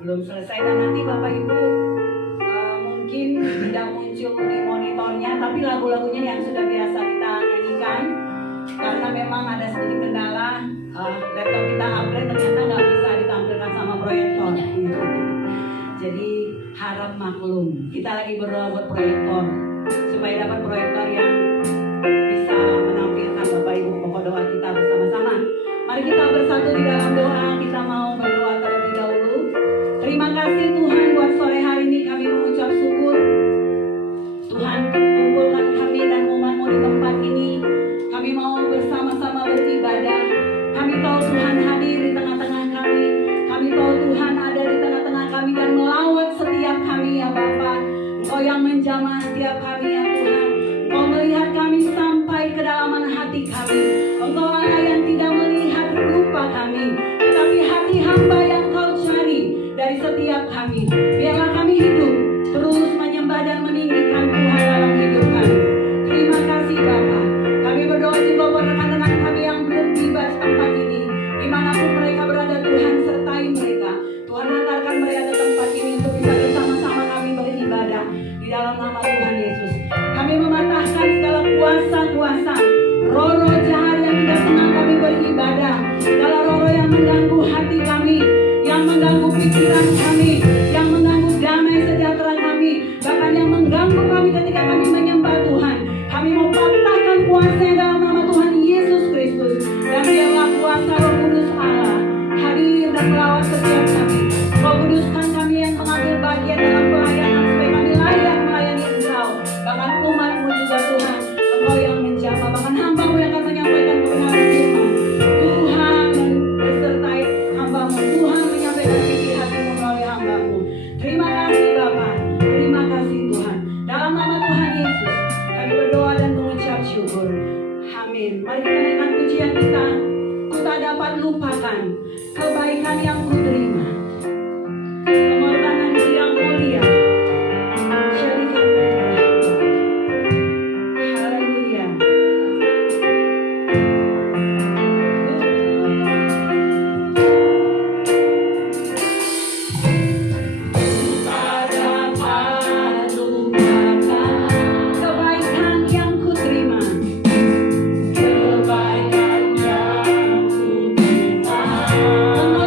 belum selesai, dan nanti Bapak Ibu mungkin tidak muncul di monitornya, tapi lagu-lagunya yang sudah biasa kita nyanyikan, karena memang ada sedikit kendala, laptop kita upgrade ternyata nggak bisa ditampilkan sama proyektor. Jadi harap maklum, kita lagi berdoa buat proyektor supaya dapat proyektor yang bisa menampilkan Bapak Ibu. Pokok doa kita bersama-sama. Mari kita bersatu di dalam doa. Kita mau berdoa terlebih dahulu. Terima kasih Tuhan buat sore hari ini, kami mengucap syukur. Tuhan kumpulkan kami dan umat-Mu di tempat ini. Kami mau bersama-sama beribadah. Kami tahu Tuhan hadir di tengah-tengah kami. Kami tahu Tuhan ada di tengah-tengah kami dan melawat setiap kami ya Bapa. Engkau yang menjamah setiap kami ya Tuhan. Engkau melihat kami sampai kedalaman hati kami. Engkau Allah yang tidak melihat rupa kami, tetapi hati hamba yang Kau cari dari setiap kami. Biarlah kami hidup terus menyembah dan meninggikan Tuhan dalam hidup kami. Terima kasih Bapa. Kami berdoa juga buat rekan-rekan kami yang belum tiba di tempat ini. Dimanapun mereka berada, Tuhan sertai mereka. Tuhan hantarkan mereka ke tempat ini untuk bisa bersama-sama kami beribadah di dalam nama Tuhan Yesus. Kami mematahkan segala kuasa-kuasa roh-roh jahat yang tidak senang kami beribadah, segala roh-roh yang mengganggu hati kami, yang mengganggu pikiran kami, yang mengganggu damai sejahtera kami, bahkan yang mengganggu kami ketika kami menyembah Tuhan. Kami mau patahkan kuasa dalam nama Tuhan Yesus Kristus, dan biarlah kuasa Roh Kudus Allah hadir dan melawat setiap kami. Roh Kuduskan kami yang mengambil bagian dalam pelayanan supaya kami layak melayani Engkau, bahkan umat-Mu juga Tuhan. Engkau yang menjamah, bahkan hamba-Mu yang akan menyampaikan kebenaran firman. Tuhan besertai hamba-Mu. Tuhan menyampaikan isi hati-Mu melalui hamba-Mu. Terima kasih Bapa. Terima kasih Tuhan. Dalam nama Tuhan Yesus kami berdoa dan mengucap syukur. Amin. Mari kita naikkan pujian kita. Ku tak dapat lupakan kebaikan yang ku terima, pengorbanan yang mulia. Haleluya. Pengorbanan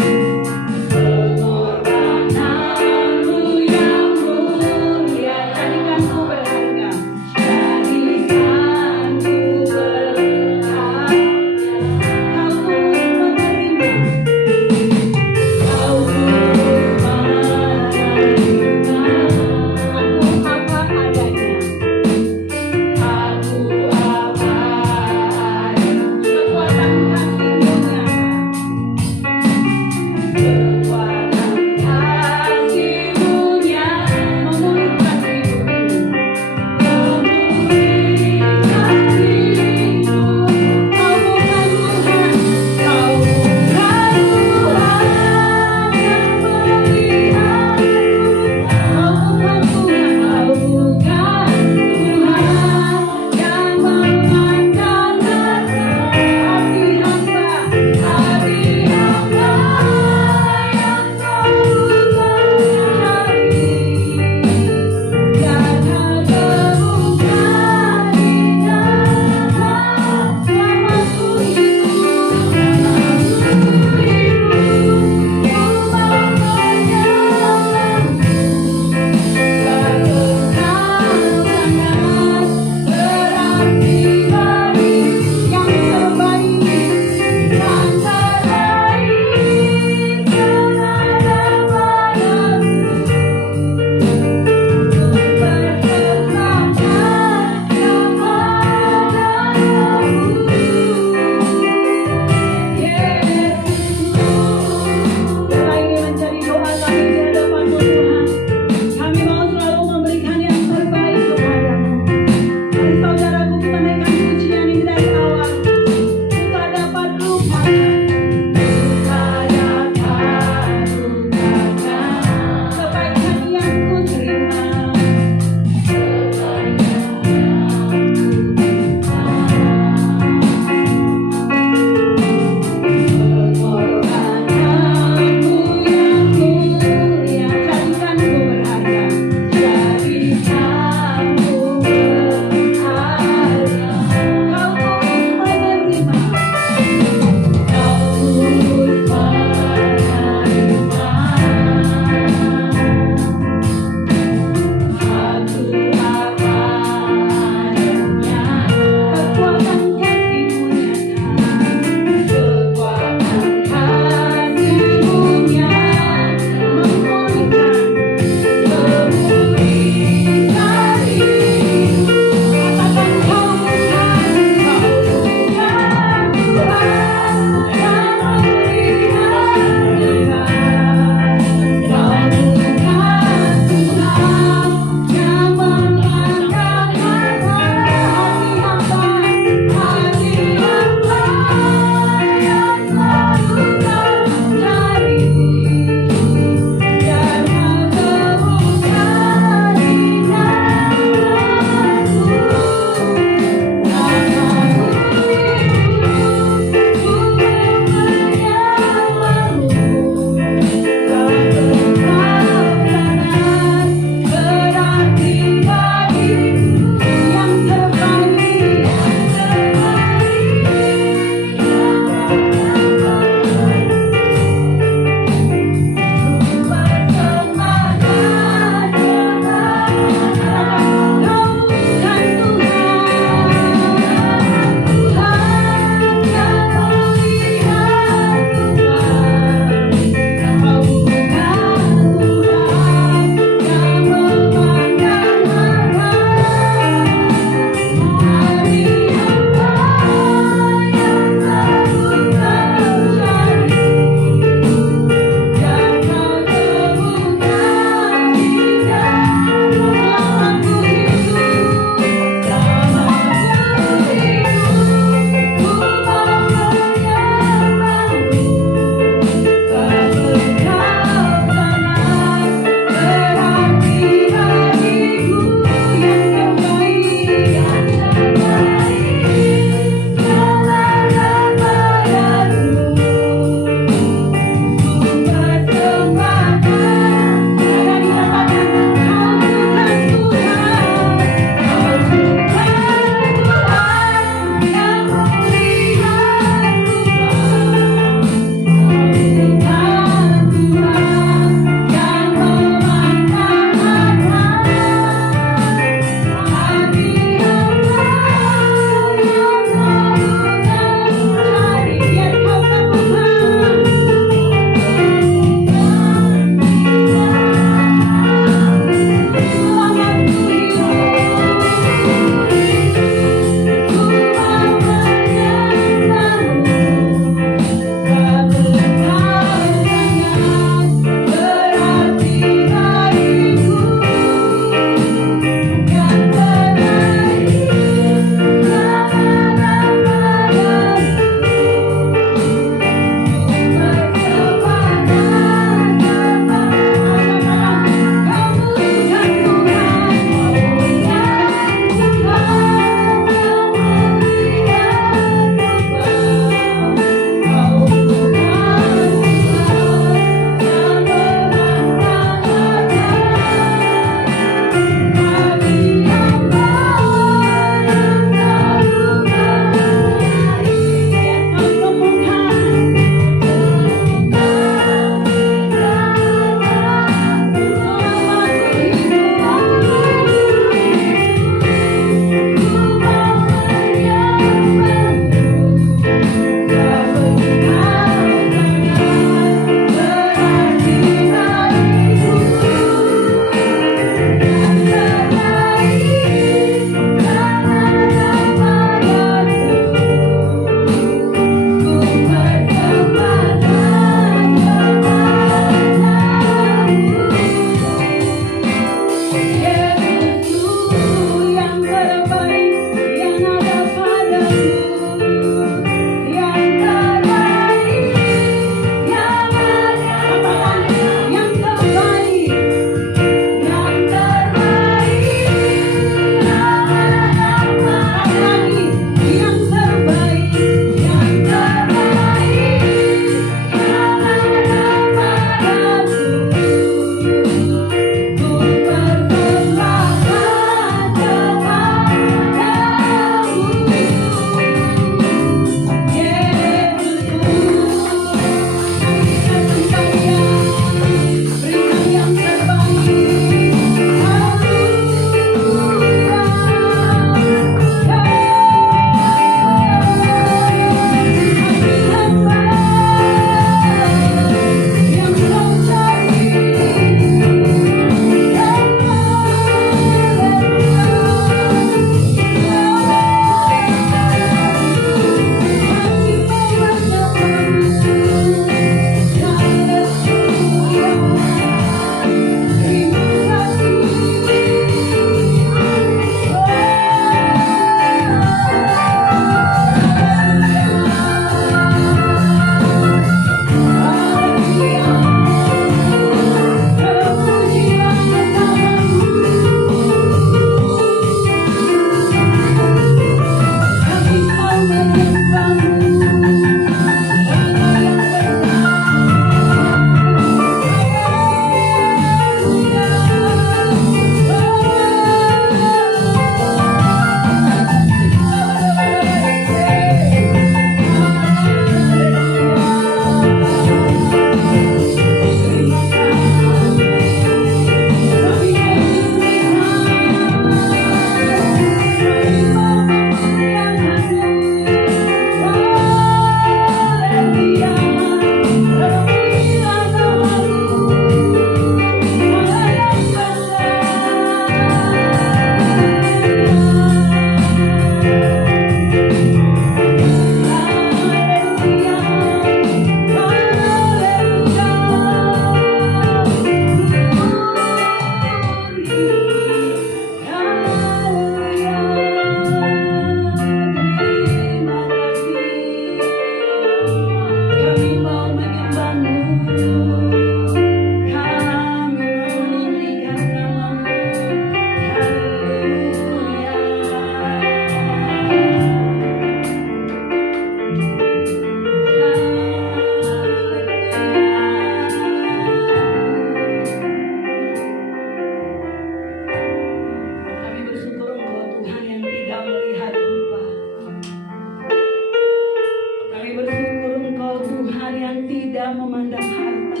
tidak memandang harta,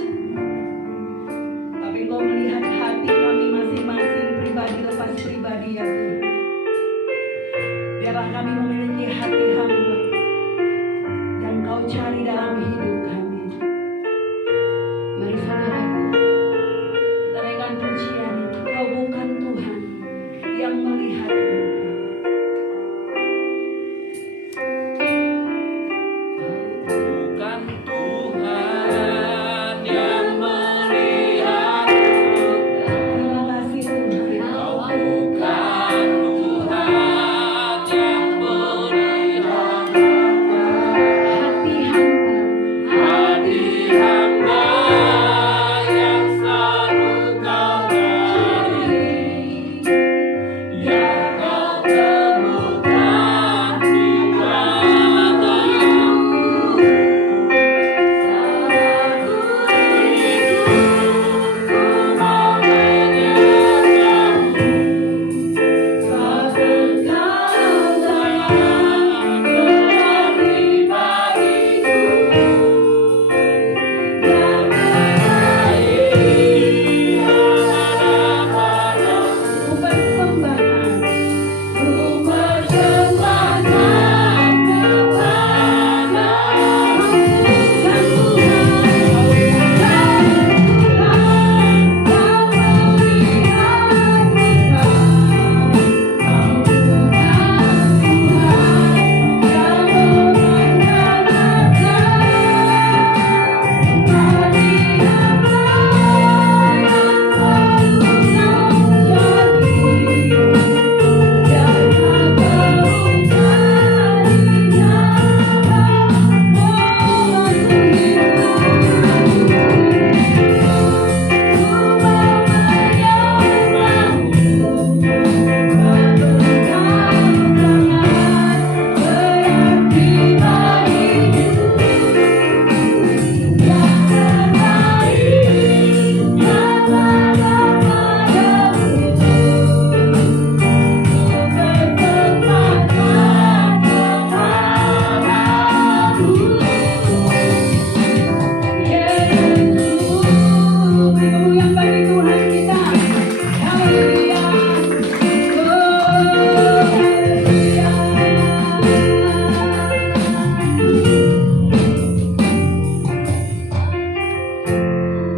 tapi Engkau melihat hati kami masing-masing, pribadi lepas pribadi ya Tuhan. Biarlah kami memiliki hati hamba yang Kau cari dalam hidup kami. Mari saudaraku, kita naikkan pujian itu. Kau bukan Tuhan yang melihat hidup kami. Bukan Tuhan yang melihat Terima kasih Tuhan. Kau bukan Tuhan yang melihat Hati hamba hati hamba yang selalu Kau cari, yang Kau temukan di padamu.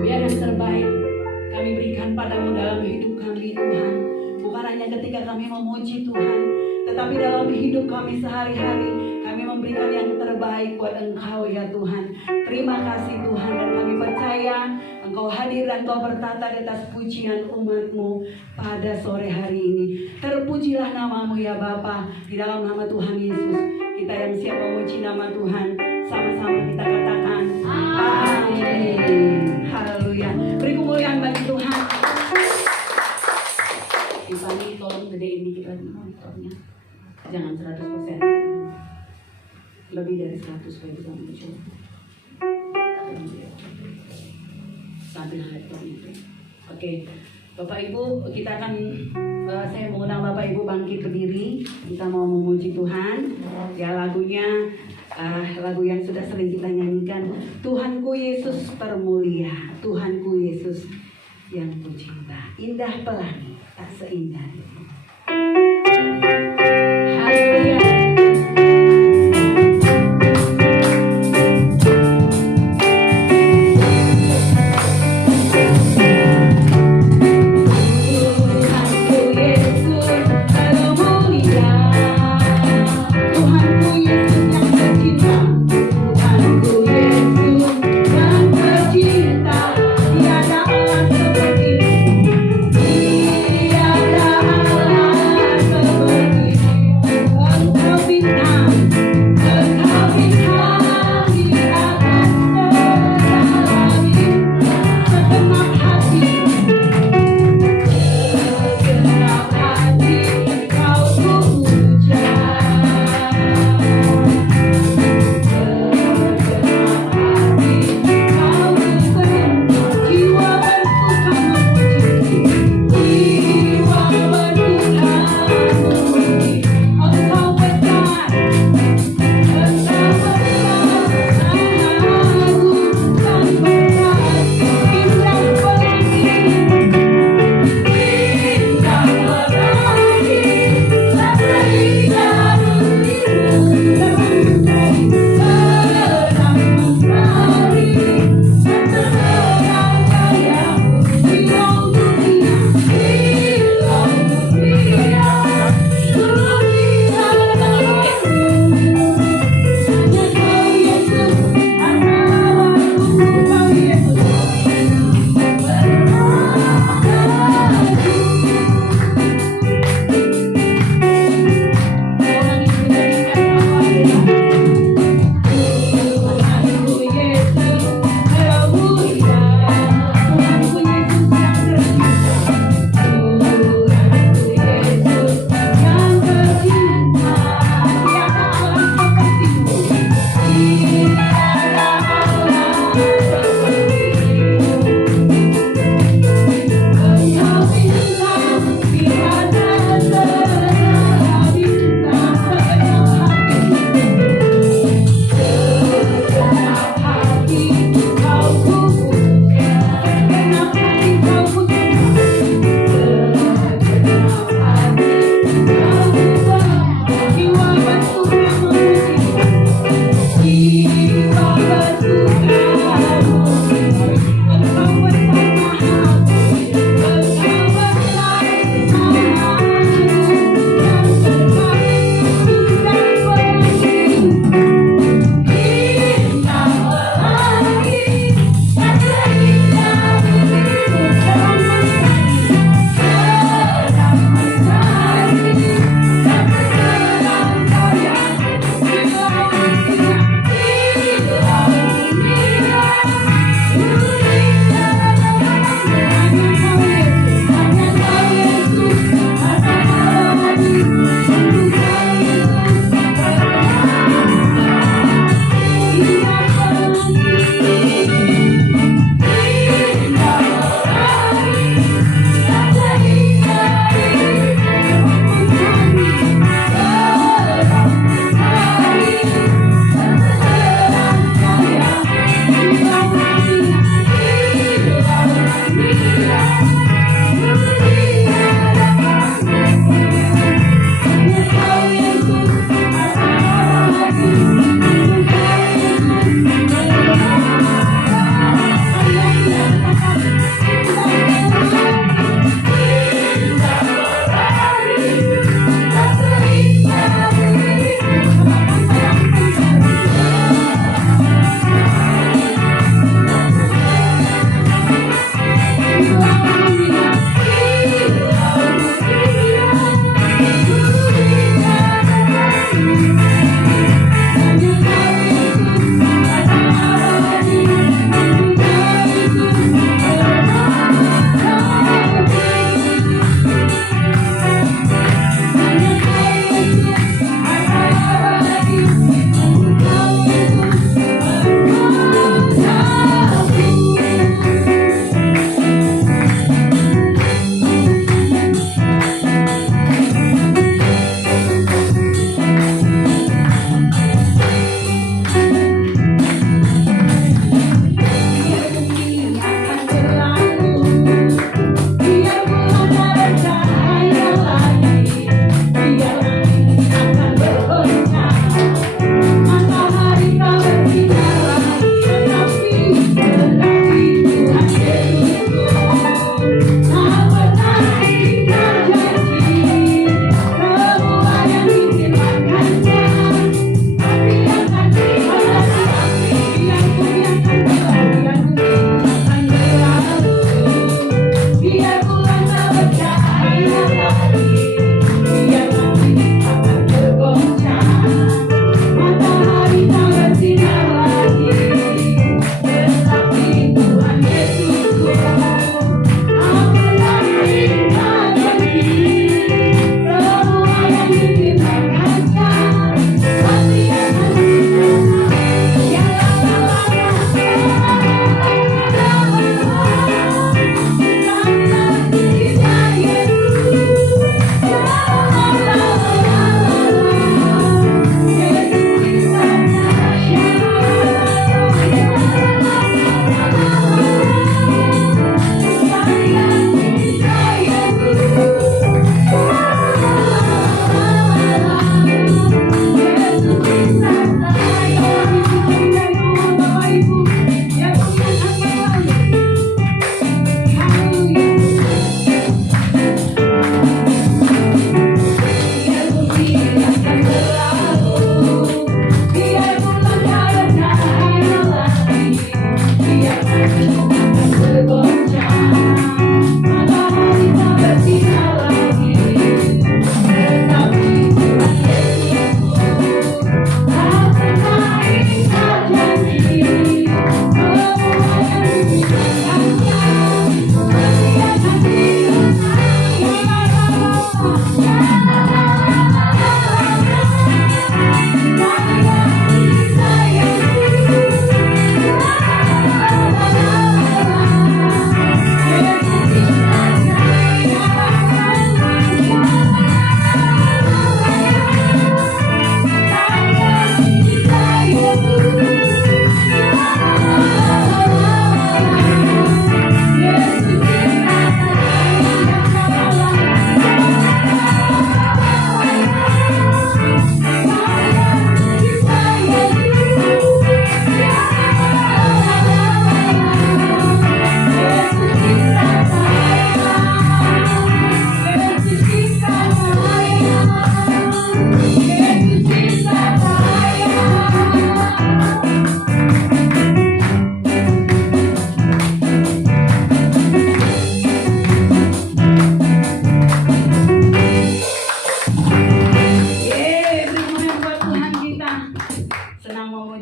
Biar yang terbaik kami berikan padamu dalam hidup kami Tuhan. Bukan hanya ketika kami memuji Tuhan, tetapi dalam hidup kami sehari-hari kami memberikan yang terbaik buat Engkau ya Tuhan. Terima kasih Tuhan, dan kami percaya Engkau hadir dan Engkau bertata di atas pujian umat-Mu pada sore hari ini. Terpujilah nama-Mu ya Bapa, di dalam nama Tuhan Yesus. Kita yang siap memuji nama Tuhan, sama-sama kita katakan amin. Haleluya. Beri kemuliaan bagi Tuhan. Tiffany, tolong gedein dikit lagi monitornya. Jangan 100%. Lebih dari 100 supaya bisa muncul. Sambil laptop itu. Oke. Bapak Ibu, kita akan saya mengundang Bapak Ibu bangkit berdiri. Kita mau memuji Tuhan. Ya, lagunya lagu yang sudah sering kita nyanyikan. Tuhanku Yesus termulia, Tuhanku Yesus yang kucinta. Indah pelangi, tak seindah itu. Haleluya. Tuhanku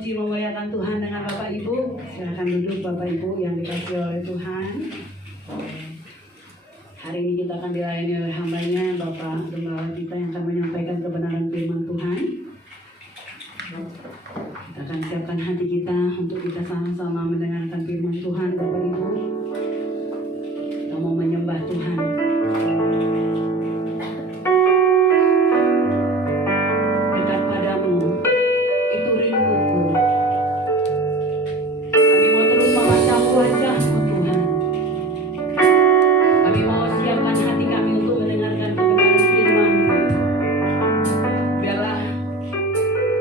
memuji memuliakan Tuhan dengan Bapak Ibu. Silakan duduk Bapak Ibu yang dikasihi oleh Tuhan. Hari ini kita akan dilayani oleh hambanya Bapak Gembala kita yang akan menyampaikan kebenaran firman Tuhan. Kita akan siapkan hati kita untuk kita sama-sama mendengarkan firman Tuhan Bapak Ibu. Kita mau menyembah Tuhan. Dekat padamu itu rinduku. Kami mau terus memandang wajah-Mu Tuhan. Kami mau siapkan hati kami untuk mendengarkan kebenaran firman-Mu. Biarlah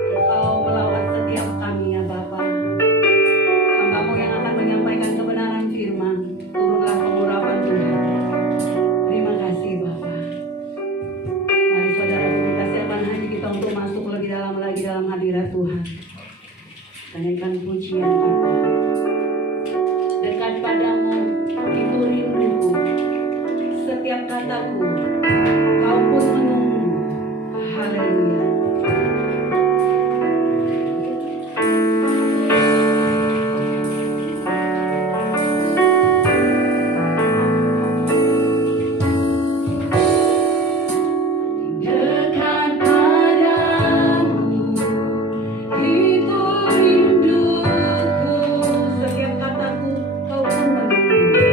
Engkau melawat setiap kami ya Bapa. Hamba-Mu yang akan menyampaikan kebenaran firman. Turunlah pengurapan Tuhan. Terima kasih Bapa. Mari saudara kita siapkan hati kita untuk masuk lebih dalam lagi dalam hadirat Tuhan. Tanyakan pujian kita. Dekat padamu itu rinduku. Setiap kataku kau pun menunggu. Haleluya. Dekat padamu itu rinduku. Setiap kataku kau pun menunggu.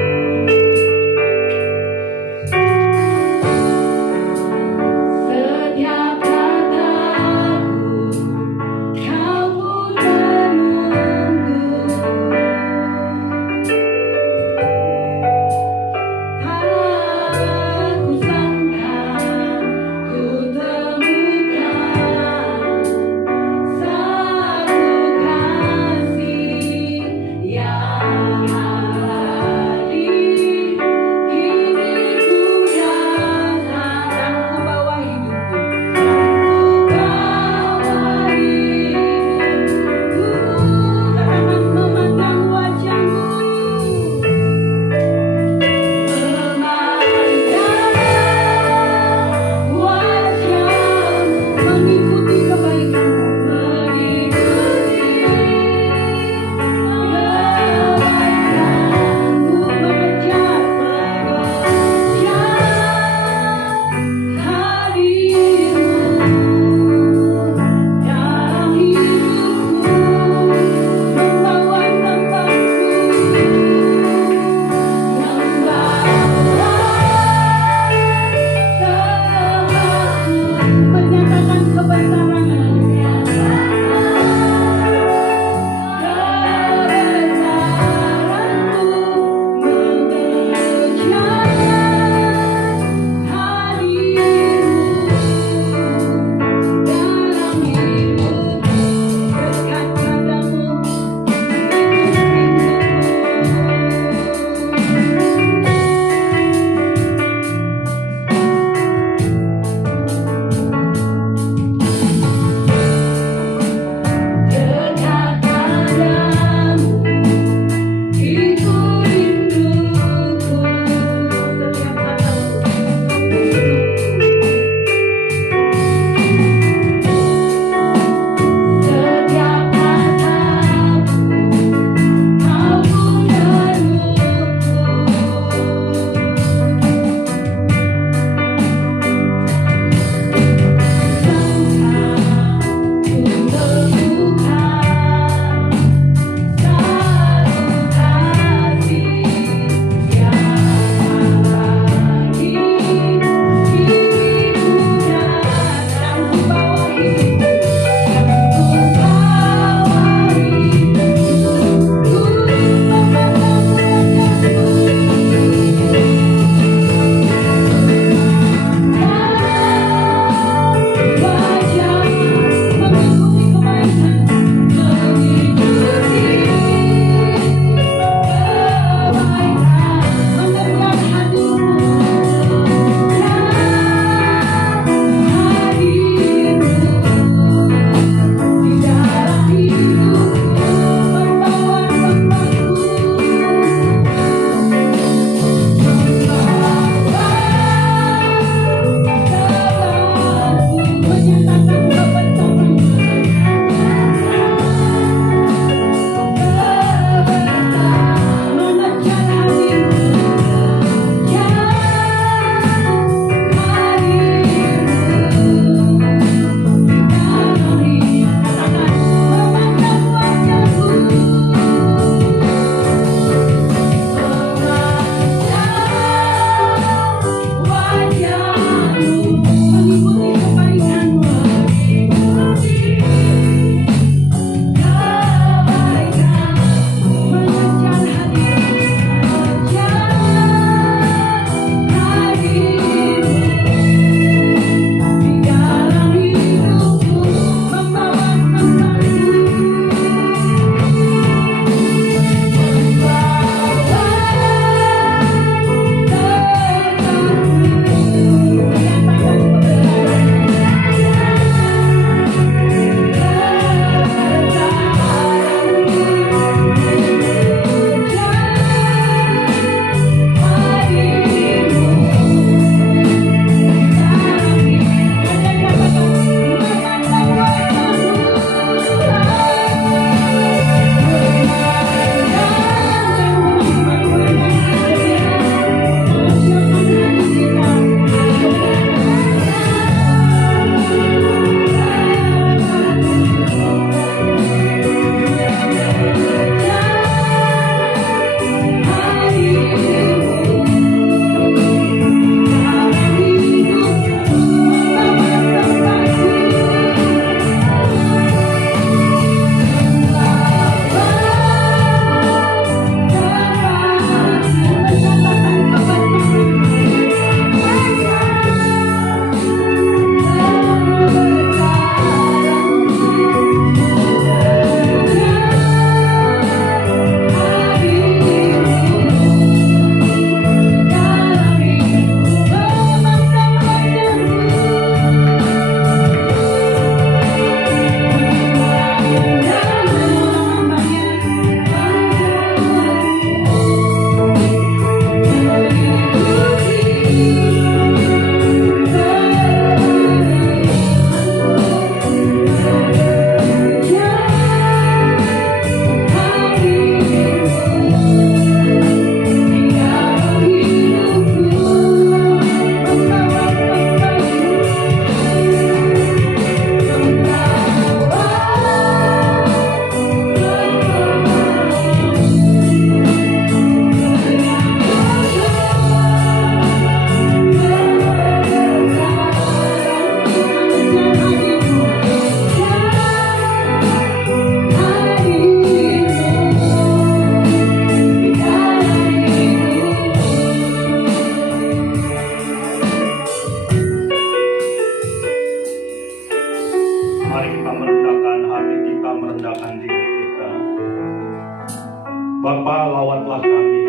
Bapa, lawatlah kami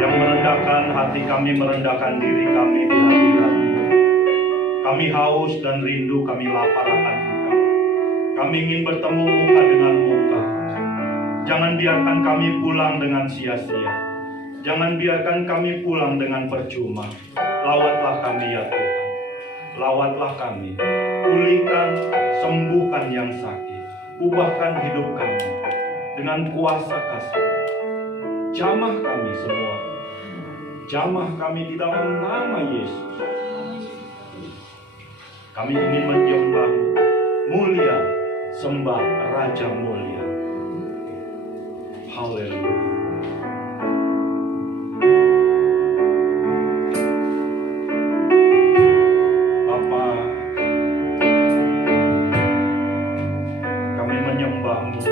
yang merendahkan hati kami, merendahkan diri kami di hadirat-Mu. Kami haus dan rindu, kami lapar akan Engkau. Kami ingin bertemu muka dengan muka. Jangan biarkan kami pulang dengan sia-sia. Jangan biarkan kami pulang dengan percuma. Lawatlah kami ya Tuhan. Lawatlah kami. Pulihkan, sembuhkan yang sakit. Ubahkan hidup kami dengan kuasa kasih. Jamah kami semua. Jamah kami di dalam nama Yesus. Kami ingin menyembah-Mu. Mulia, sembah Raja mulia. Haleluya. Bapa, kami menyembah-Mu.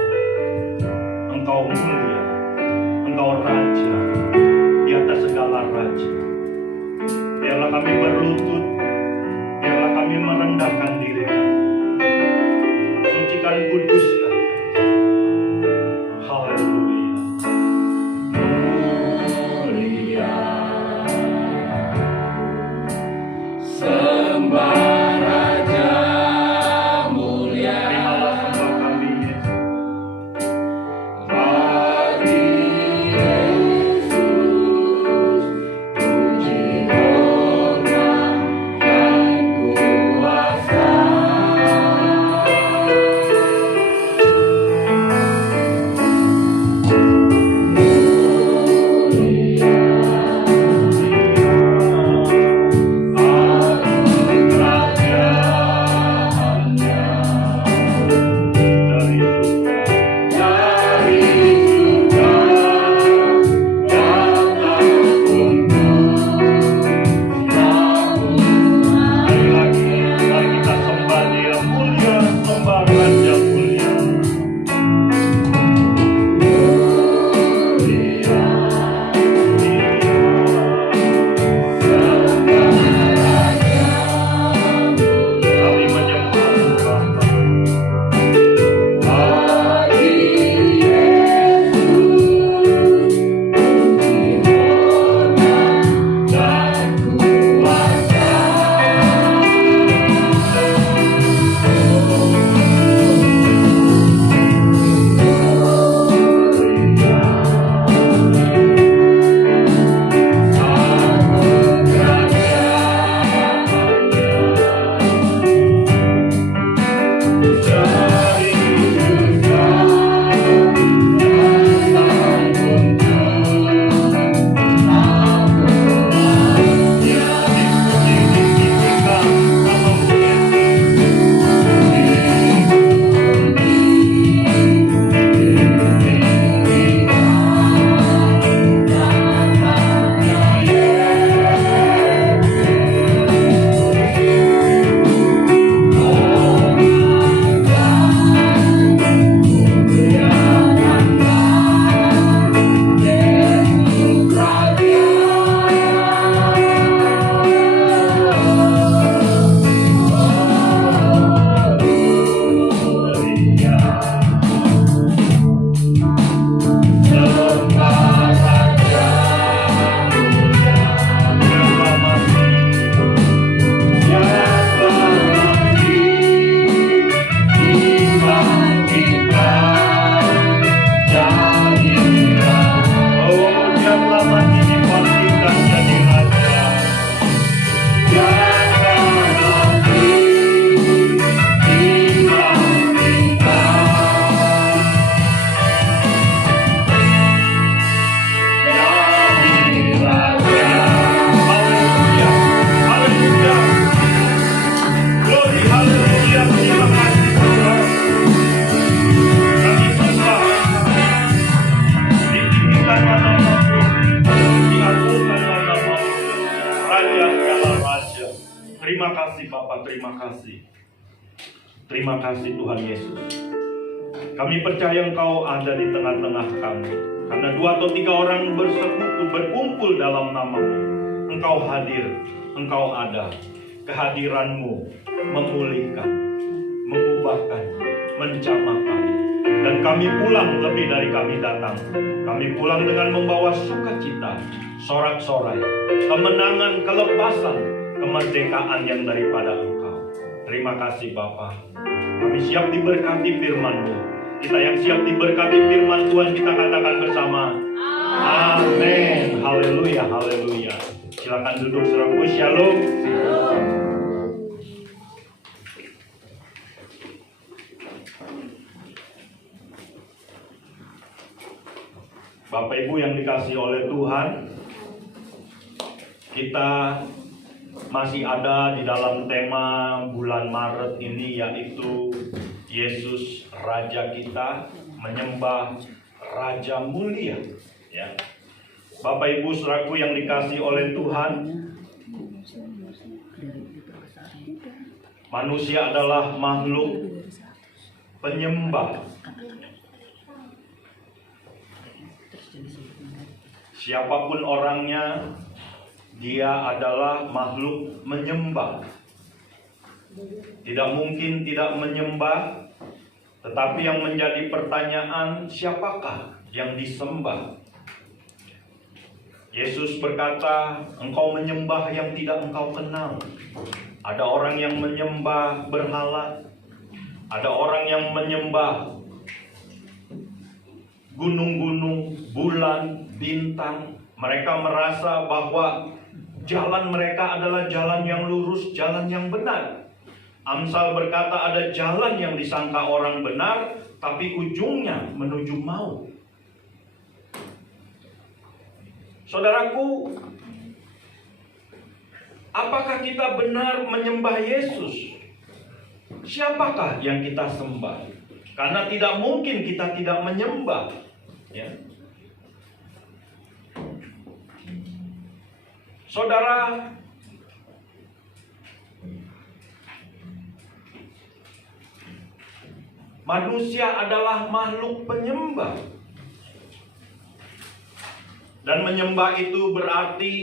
Engkau mulia, Engkau Raja di atas segala raja. Biarlah kami berlutut, biarlah kami merendahkan diri kami. Sucikan, kuduskan. Haleluya. Mulia, sembah Raja mulia. Terimalah sembah kami, Yesus. Bagi Yesus, puji hormat dan kuasa. Terima kasih Bapa, terima kasih. Terima kasih Tuhan Yesus. Kami percaya Engkau ada di tengah-tengah kami. Karena 2 atau 3 orang bersekutu, berkumpul dalam nama-Mu. Engkau hadir, Engkau ada. Kehadiran-Mu memulihkan, mengubahkan, menjamah kami. Dan kami pulang lebih dari kami datang. Kami pulang dengan membawa sukacita, sorak-sorai, kemenangan, kelepasan, kemerdekaan yang daripada Engkau. Terima kasih Bapa. Kami siap diberkati firman-Mu. Kita yang siap diberkati firman Tuhan, kita katakan bersama. Amin. Haleluya, haleluya. Silakan duduk saudaraku. Shalom. Bapak Ibu yang dikasihi oleh Tuhan, kita masih ada di dalam tema bulan Maret ini, yaitu Yesus Raja kita, menyembah Raja Mulia. Ya. Bapak Ibu saudaraku yang dikasihi oleh Tuhan, manusia adalah makhluk penyembah. Siapapun orangnya, dia adalah makhluk menyembah. Tidak mungkin tidak menyembah, tetapi yang menjadi pertanyaan, siapakah yang disembah? Yesus berkata, engkau menyembah yang tidak engkau kenal. Ada orang yang menyembah berhala, ada orang yang menyembah gunung-gunung, bulan, bintang. Mereka merasa bahwa jalan mereka adalah jalan yang lurus, jalan yang benar. Amsal berkata ada jalan yang disangka orang benar, tapi ujungnya menuju maut. Saudaraku, apakah kita benar menyembah Yesus? Siapakah yang kita sembah? Karena tidak mungkin kita tidak menyembah. Ya. Saudara, manusia adalah makhluk penyembah. Dan menyembah itu berarti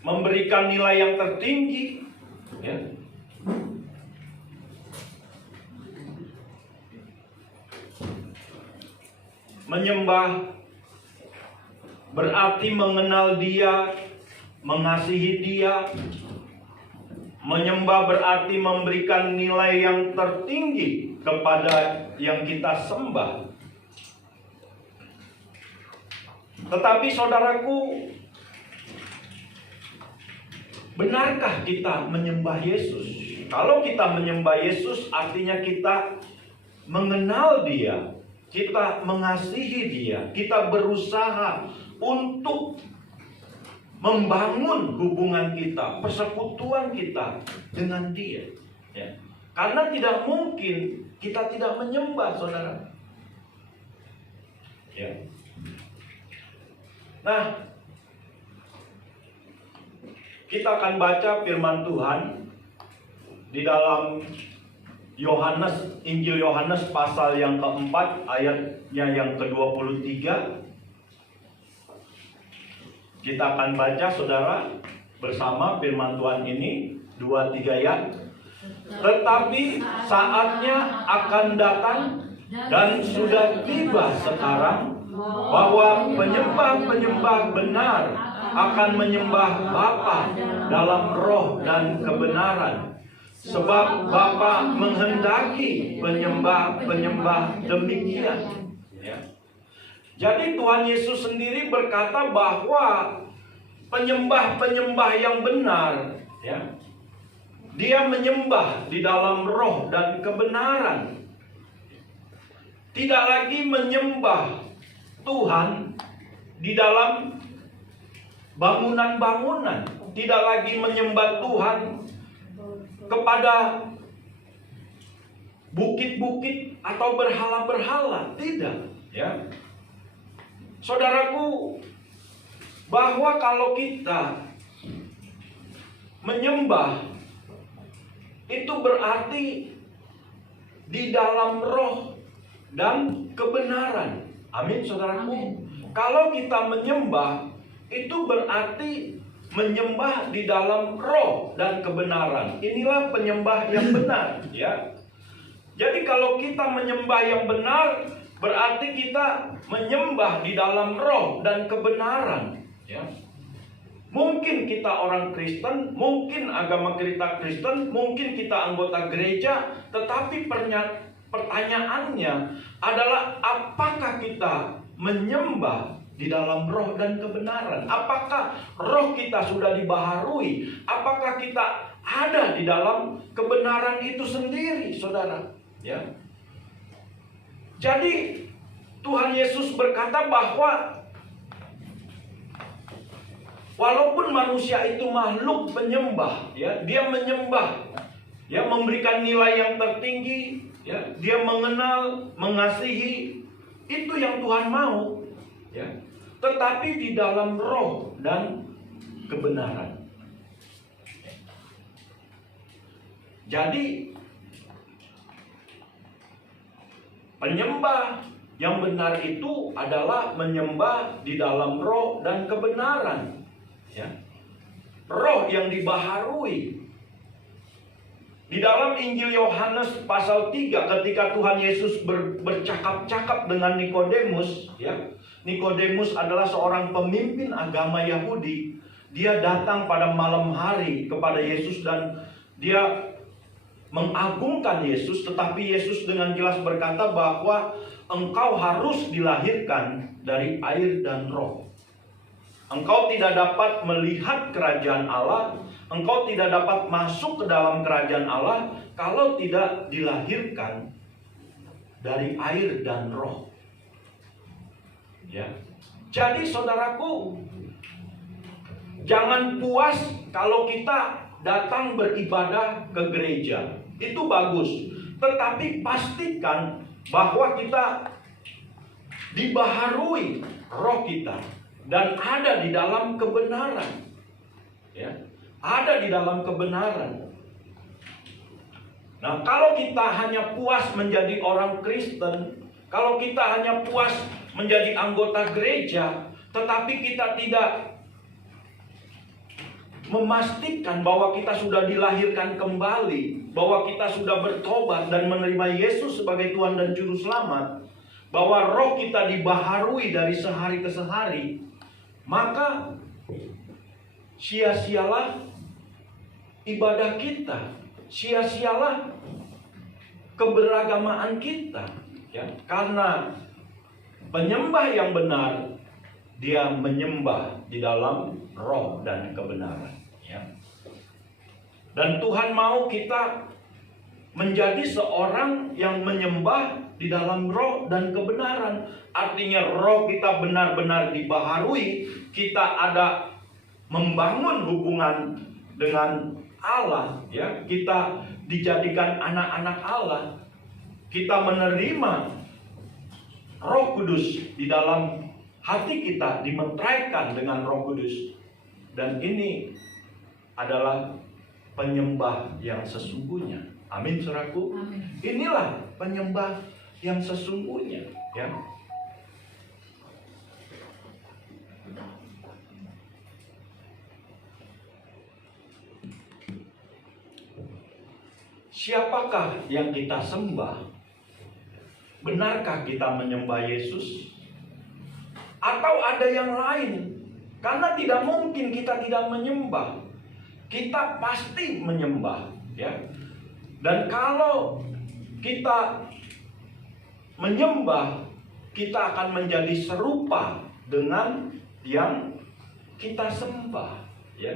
memberikan nilai yang tertinggi. Ya. Menyembah berarti mengenal Dia, mengasihi Dia. Menyembah berarti memberikan nilai yang tertinggi kepada yang kita sembah. Tetapi saudaraku, benarkah kita menyembah Yesus? Kalau kita menyembah Yesus, artinya kita mengenal Dia. Kita mengasihi Dia, kita berusaha untuk membangun hubungan kita, persekutuan kita dengan Dia. Ya. Karena tidak mungkin kita tidak menyembah, saudara. Ya. Nah, kita akan baca firman Tuhan di dalam Yohanes, Injil Yohanes pasal yang keempat, ayatnya yang ke-23. Kita akan baca, saudara, bersama firman Tuhan ini, 2-3 ayat. Tetapi saatnya akan datang dan sudah tiba sekarang bahwa penyembah-penyembah benar akan menyembah Bapa dalam roh dan kebenaran. Sebab Bapa menghendaki penyembah-penyembah demikian. Ya. Jadi Tuhan Yesus sendiri berkata bahwa penyembah-penyembah yang benar, ya, Dia menyembah di dalam roh dan kebenaran. Tidak lagi menyembah Tuhan di dalam bangunan-bangunan. Tidak lagi menyembah Tuhan kepada bukit-bukit atau berhala-berhala. Tidak, ya. Saudaraku, bahwa kalau kita menyembah, itu berarti di dalam roh dan kebenaran. Amin, saudaraku. Amin. Kalau kita menyembah, itu berarti menyembah di dalam roh dan kebenaran. Inilah penyembah yang benar, ya. Jadi kalau kita menyembah yang benar, berarti kita menyembah di dalam roh dan kebenaran, ya. Mungkin kita orang Kristen, mungkin agama kita Kristen, mungkin kita anggota gereja, tetapi pertanyaannya adalah apakah kita menyembah di dalam roh dan kebenaran? Apakah roh kita sudah dibaharui? Apakah kita ada di dalam kebenaran itu sendiri, saudara? Ya. Jadi Tuhan Yesus berkata bahwa walaupun manusia itu makhluk penyembah, ya, dia menyembah, ya, memberikan nilai yang tertinggi, ya, dia mengenal, mengasihi, itu yang Tuhan mau, ya. Tetapi di dalam roh dan kebenaran. Jadi penyembah yang benar itu adalah menyembah di dalam roh dan kebenaran, ya. Roh yang dibaharui. Di dalam Injil Yohanes pasal 3, ketika Tuhan Yesus bercakap-cakap dengan Nikodemus, ya. Nikodemus adalah seorang pemimpin agama Yahudi. Dia datang pada malam hari kepada Yesus dan dia mengagungkan Yesus, tetapi Yesus dengan jelas berkata bahwa engkau harus dilahirkan dari air dan roh. Engkau tidak dapat melihat kerajaan Allah, engkau tidak dapat masuk ke dalam kerajaan Allah kalau tidak dilahirkan dari air dan roh. Ya. Jadi saudaraku, jangan puas kalau kita datang beribadah ke gereja. Itu bagus. Tetapi pastikan bahwa kita dibaharui roh kita dan ada di dalam kebenaran. Ya, ada di dalam kebenaran. Nah, kalau kita hanya puas menjadi orang Kristen, kalau kita hanya puas menjadi anggota gereja, tetapi kita tidak memastikan bahwa kita sudah dilahirkan kembali, bahwa kita sudah bertobat dan menerima Yesus sebagai Tuhan dan Juru Selamat, bahwa roh kita dibaharui dari sehari ke sehari, maka sia-sialah ibadah kita, sia-sialah keberagamaan kita, ya. Karena penyembah yang benar, dia menyembah di dalam roh dan kebenaran, ya. Dan Tuhan mau kita menjadi seorang yang menyembah di dalam roh dan kebenaran. Artinya roh kita benar-benar dibaharui, kita ada membangun hubungan dengan Allah, ya. Kita dijadikan anak-anak Allah. Kita menerima Roh Kudus di dalam hati kita, dimeteraikan dengan Roh Kudus. Dan ini adalah penyembah yang sesungguhnya. Amin, saudaraku. Amin. Inilah penyembah yang sesungguhnya, ya. Siapakah yang kita sembah? Benarkah kita menyembah Yesus? Atau ada yang lain? Karena tidak mungkin kita tidak menyembah. Kita pasti menyembah, ya. Dan kalau kita menyembah, kita akan menjadi serupa dengan yang kita sembah, ya.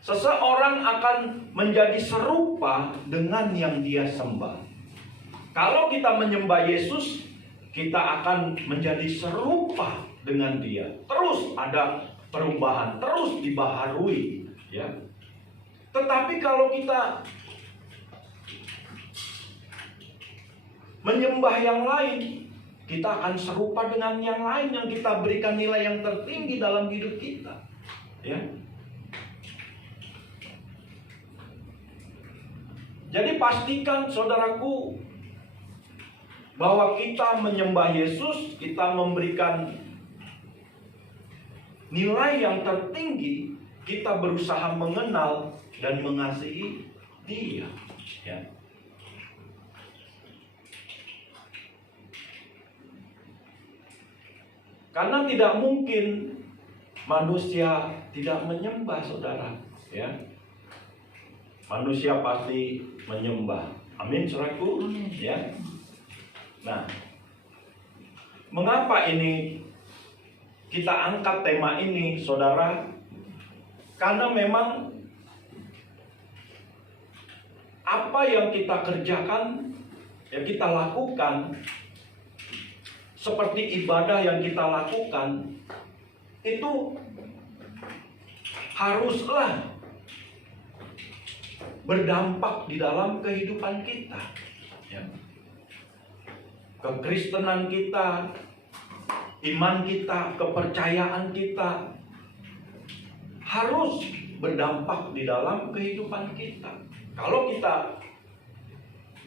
Seseorang akan menjadi serupa dengan yang dia sembah. Kalau kita menyembah Yesus, kita akan menjadi serupa dengan dia. Terus ada perubahan, terus dibaharui, ya. Tetapi kalau kita menyembah yang lain, kita akan serupa dengan yang lain yang kita berikan nilai yang tertinggi dalam hidup kita, ya. Jadi pastikan, saudaraku, bahwa kita menyembah Yesus, kita memberikan nilai yang tertinggi, kita berusaha mengenal dan mengasihi Dia, ya. Karena tidak mungkin manusia tidak menyembah, saudara, ya. Manusia pasti menyembah. Amin, saudaraku, ya. Nah, mengapa ini kita angkat tema ini, saudara? Karena memang apa yang kita kerjakan, yang kita lakukan, seperti ibadah yang kita lakukan, itu haruslah berdampak di dalam kehidupan kita, ya. Kekristenan kita, iman kita, kepercayaan kita harus berdampak di dalam kehidupan kita. Kalau kita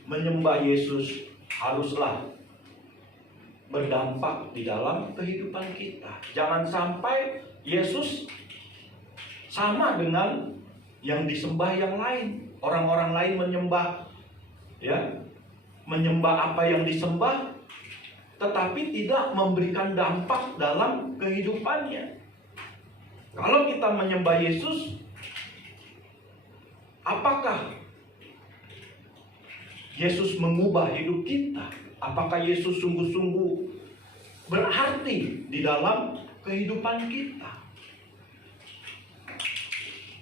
menyembah Yesus, haruslah berdampak di dalam kehidupan kita. Jangan sampai Yesus sama dengan yang disembah yang lain. Orang-orang lain menyembah, ya, menyembah apa yang disembah, tetapi tidak memberikan dampak dalam kehidupannya. Kalau kita menyembah Yesus, apakah Yesus mengubah hidup kita? Apakah Yesus sungguh-sungguh berarti di dalam kehidupan kita?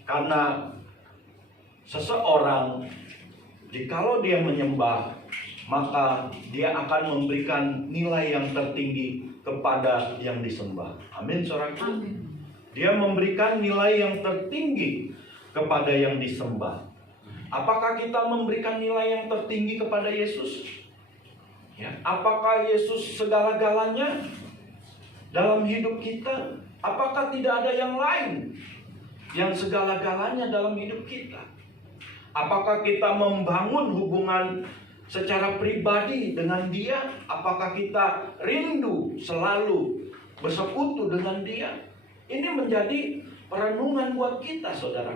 Karena seseorang, jikalau dia menyembah, maka dia akan memberikan nilai yang tertinggi kepada yang disembah. Amin, saudaraku. Dia memberikan nilai yang tertinggi kepada yang disembah. Apakah kita memberikan nilai yang tertinggi kepada Yesus? Ya, apakah Yesus segala-galanya dalam hidup kita? Apakah tidak ada yang lain yang segala-galanya dalam hidup kita? Apakah kita membangun hubungan secara pribadi dengan Dia? Apakah kita rindu selalu bersekutu dengan Dia? Ini menjadi perenungan buat kita, saudara.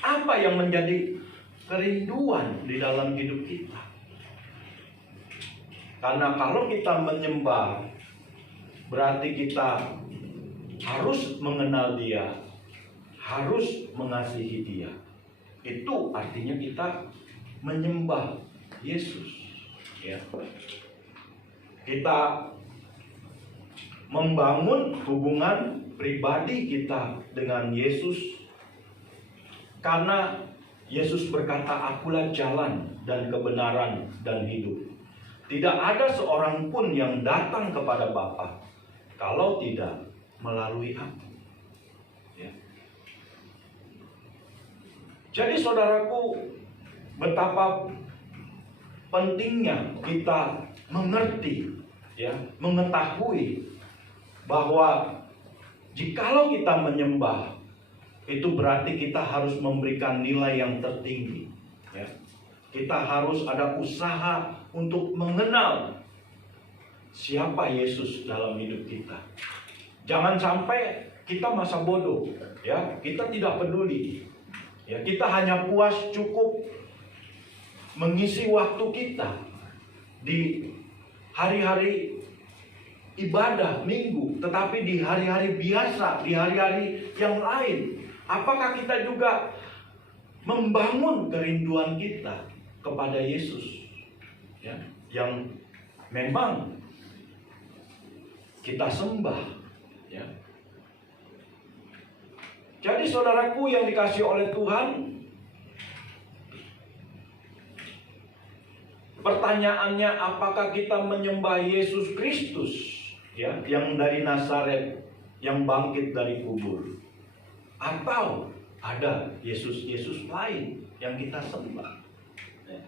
Apa yang menjadi kerinduan di dalam hidup kita? Karena kalau kita menyembah, berarti kita harus mengenal Dia, harus mengasihi Dia. Itu artinya kita menyembah Yesus, ya. Kita membangun hubungan pribadi kita dengan Yesus, karena Yesus berkata, "Akulah jalan dan kebenaran dan hidup. Tidak ada seorang pun yang datang kepada Bapa kalau tidak melalui Aku." Ya. Jadi saudaraku, betapa pentingnya kita mengerti, ya, mengetahui bahwa jikalau kita menyembah, itu berarti kita harus memberikan nilai yang tertinggi, ya. Kita harus ada usaha untuk mengenal siapa Yesus dalam hidup kita. Jangan sampai kita masa bodoh, ya. Kita tidak peduli, ya. Kita hanya puas cukup mengisi waktu kita di hari-hari ibadah minggu, tetapi di hari-hari biasa, di hari-hari yang lain, apakah kita juga membangun kerinduan kita kepada Yesus, ya, yang memang kita sembah, ya. Jadi saudaraku yang dikasihi oleh Tuhan, pertanyaannya, apakah kita menyembah Yesus Kristus, ya, yang dari Nazaret, yang bangkit dari kubur, atau ada Yesus-Yesus lain yang kita sembah? Ya.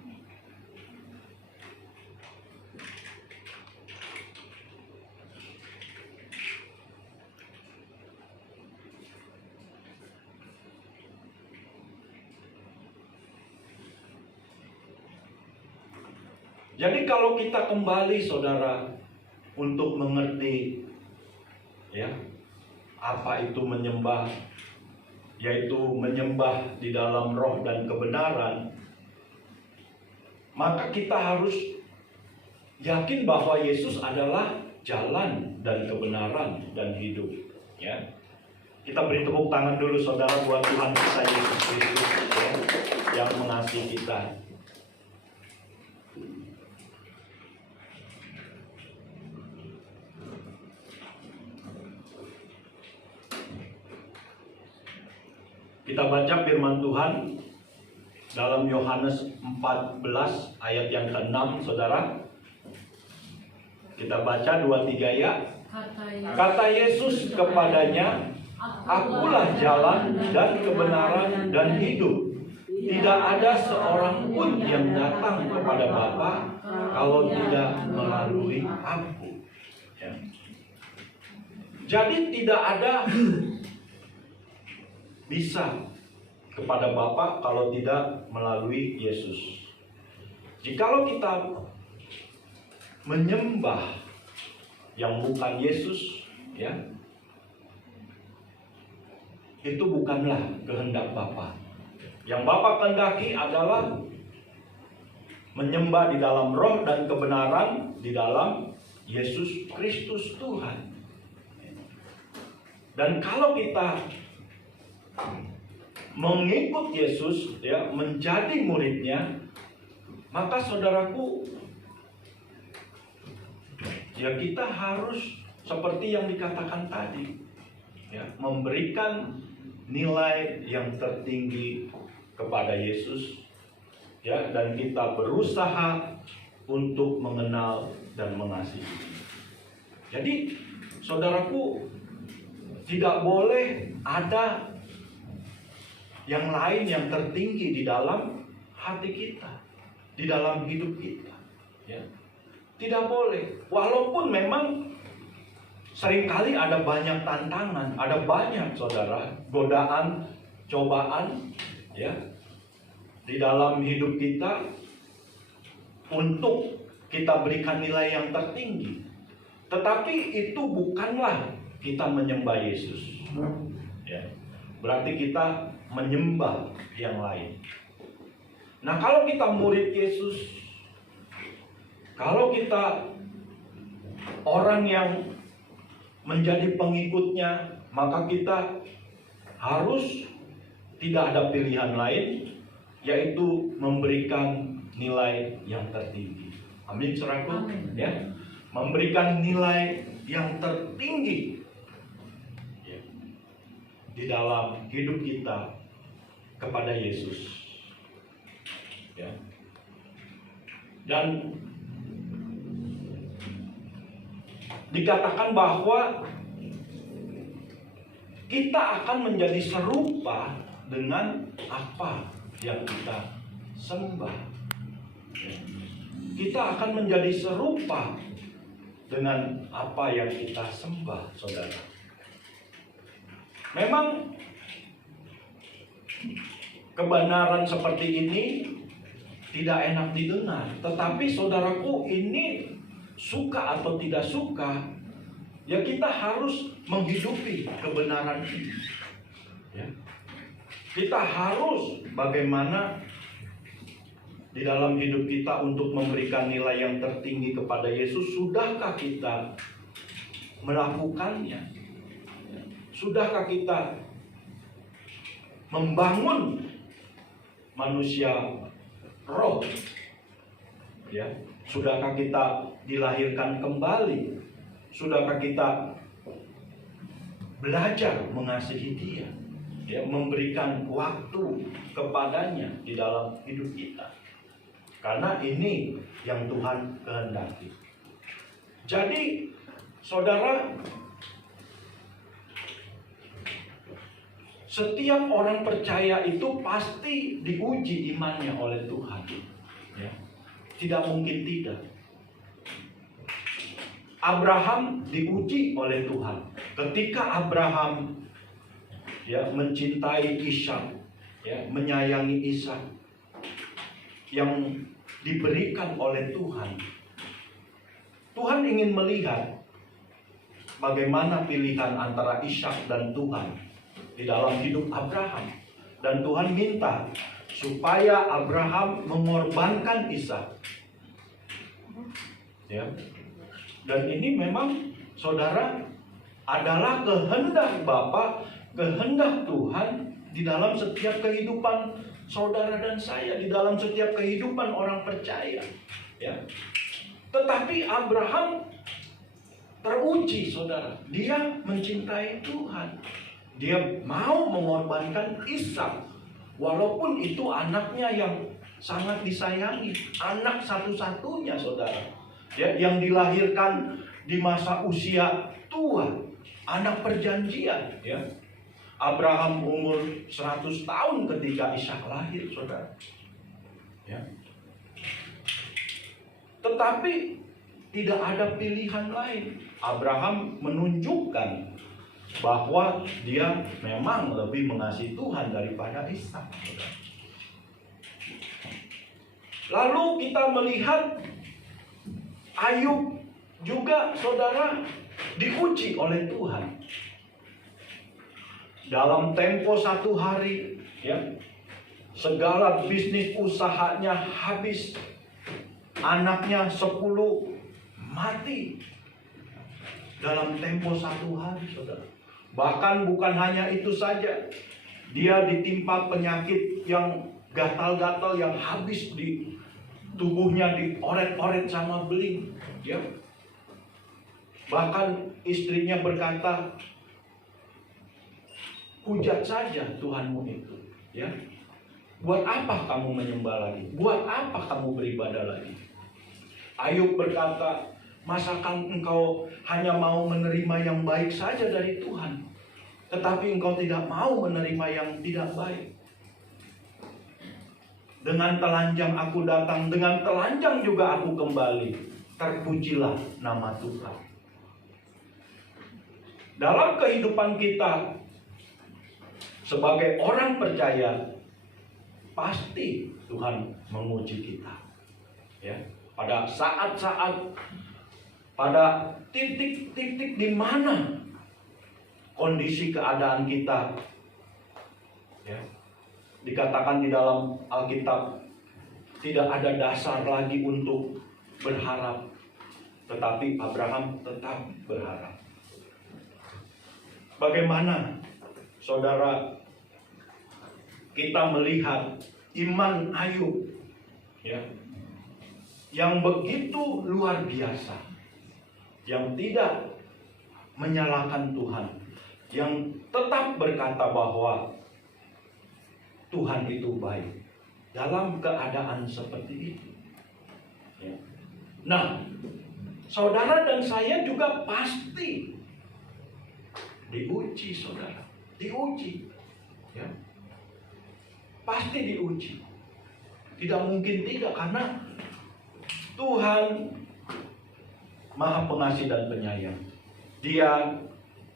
Jadi kalau kita kembali, saudara, untuk mengerti, ya, apa itu menyembah, yaitu menyembah di dalam roh dan kebenaran, maka kita harus yakin bahwa Yesus adalah jalan dan kebenaran dan hidup. Ya, kita beri tepuk tangan dulu saudara buat Tuhan kita Yesus Kristus ya, yang mengasihi kita. Kita baca firman Tuhan dalam Yohanes 14 ayat yang ke-6, saudara. Kita baca 2-3 ya. Kata Yesus kepadanya, Akulah jalan dan kebenaran dan hidup. Tidak ada seorang pun yang datang kepada Bapa kalau tidak melalui Aku. Ya. Jadi tidak ada bisa kepada Bapa kalau tidak melalui Yesus. Jikalau kita menyembah yang bukan Yesus, ya, itu bukanlah kehendak Bapa. Yang Bapa kehendaki adalah menyembah di dalam roh dan kebenaran di dalam Yesus Kristus Tuhan. Dan kalau kita mengikut Yesus, ya, menjadi muridnya, maka saudaraku, ya kita harus seperti yang dikatakan tadi, ya, memberikan nilai yang tertinggi kepada Yesus, ya, dan kita berusaha untuk mengenal dan mengasihi. Jadi saudaraku, tidak boleh ada yang lain yang tertinggi di dalam hati kita, di dalam hidup kita, ya. Tidak boleh. Walaupun memang seringkali ada banyak tantangan, ada banyak saudara godaan, cobaan, ya, di dalam hidup kita untuk kita berikan nilai yang tertinggi. Tetapi itu bukanlah kita menyembah Yesus, ya. Berarti kita menyembah yang lain. Nah, kalau kita murid Yesus, kalau kita orang yang menjadi pengikutnya, maka kita harus tidak ada pilihan lain, yaitu memberikan nilai yang tertinggi. Amin, saudaraku. Ya, memberikan nilai yang tertinggi, ya, di dalam hidup kita kepada Yesus, ya. Dan dikatakan bahwa kita akan menjadi serupa dengan apa yang kita sembah. Kita akan menjadi serupa dengan apa yang kita sembah, saudara. Memang kebenaran seperti ini tidak enak didengar, tetapi saudaraku, ini suka atau tidak suka, ya kita harus menghidupi kebenaran ini, ya. Kita harus bagaimana di dalam hidup kita untuk memberikan nilai yang tertinggi kepada Yesus. Sudahkah kita melakukannya? Sudahkah kita membangun manusia roh? Ya, sudahkah kita dilahirkan kembali? Sudahkah kita belajar mengasihi Dia? Ya, memberikan waktu kepadanya di dalam hidup kita. Karena ini yang Tuhan kehendaki. Jadi, saudara, setiap orang percaya itu pasti diuji imannya oleh Tuhan, ya. Tidak mungkin tidak. Abraham diuji oleh Tuhan. Ketika Abraham, ya, mencintai Ishak, ya, menyayangi Ishak yang diberikan oleh Tuhan. Tuhan ingin melihat bagaimana pilihan antara Ishak dan Tuhan. di dalam hidup Abraham. Dan Tuhan minta supaya Abraham mengorbankan Ishak. Ya. Dan ini memang saudara adalah kehendak Bapa, kehendak Tuhan di dalam setiap kehidupan saudara dan saya, di dalam setiap kehidupan orang percaya. Ya. Tetapi Abraham teruji, saudara. Dia mencintai Tuhan. Dia mau mengorbankan Ishak, walaupun itu anaknya yang sangat disayangi, anak satu-satunya, saudara. Ya, yang dilahirkan di masa usia tua, anak perjanjian. Ya. Abraham umur 100 tahun ketika Ishak lahir, saudara. Ya. Tetapi tidak ada pilihan lain. Abraham menunjukkan bahwa dia memang lebih mengasihi Tuhan daripada Ishak. Lalu kita melihat Ayub juga, saudara, diuji oleh Tuhan. Dalam tempo 1 hari, ya, segala bisnis usahanya habis. Anaknya 10 mati dalam tempo 1 hari, saudara. Bahkan bukan hanya itu saja, dia ditimpa penyakit yang gatal-gatal yang habis di tubuhnya, dioret-oret sama beling. Ya. Bahkan istrinya berkata, hujat saja Tuhanmu itu. Ya. Buat apa kamu menyembah lagi? Buat apa kamu beribadah lagi? Ayub berkata, masakan engkau hanya mau menerima yang baik saja dari Tuhan, tetapi engkau tidak mau menerima yang tidak baik. Dengan telanjang aku datang, dengan telanjang juga aku kembali. Terpujilah nama Tuhan. Dalam kehidupan kita sebagai orang percaya, pasti Tuhan menguji kita. Ya. Pada saat-saat, pada titik-titik di mana kondisi keadaan kita, ya, dikatakan di dalam Alkitab, tidak ada dasar lagi untuk berharap, tetapi Abraham tetap berharap. Bagaimana, saudara, kita melihat iman Ayub, ya, yang begitu luar biasa, yang tidak menyalahkan Tuhan, yang tetap berkata bahwa Tuhan itu baik dalam keadaan seperti itu. Ya. Nah, saudara dan saya juga pasti diuji, saudara, diuji, ya, pasti diuji. Tidak mungkin tidak, karena Tuhan Maha Pengasih dan Penyayang. Dia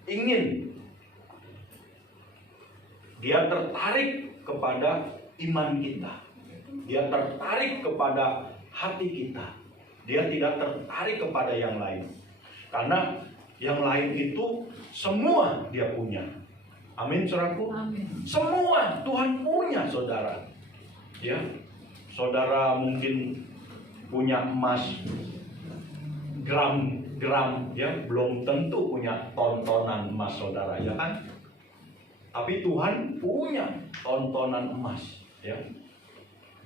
ingin, dia tertarik kepada iman kita. Dia tertarik kepada hati kita. Dia tidak tertarik kepada yang lain. Karena yang lain itu semua dia punya. Amin, saudaraku. Amin. Semua Tuhan punya, saudara. Ya, saudara mungkin punya emas gram-gram, ya, belum tentu punya tontonan emas, saudara, ya kan? Tapi Tuhan punya tontonan emas, ya,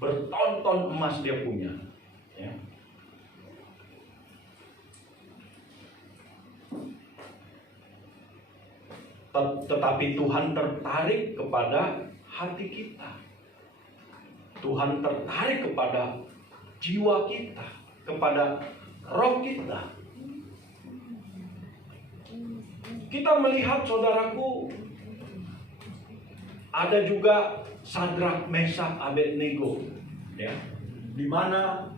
bertonton emas dia punya, ya. Tetapi Tuhan tertarik kepada hati kita. Tuhan tertarik kepada jiwa kita, kepada roh kita. Kita melihat, saudaraku, ada juga Sadrak, Mesak, Abednego, ya, di mana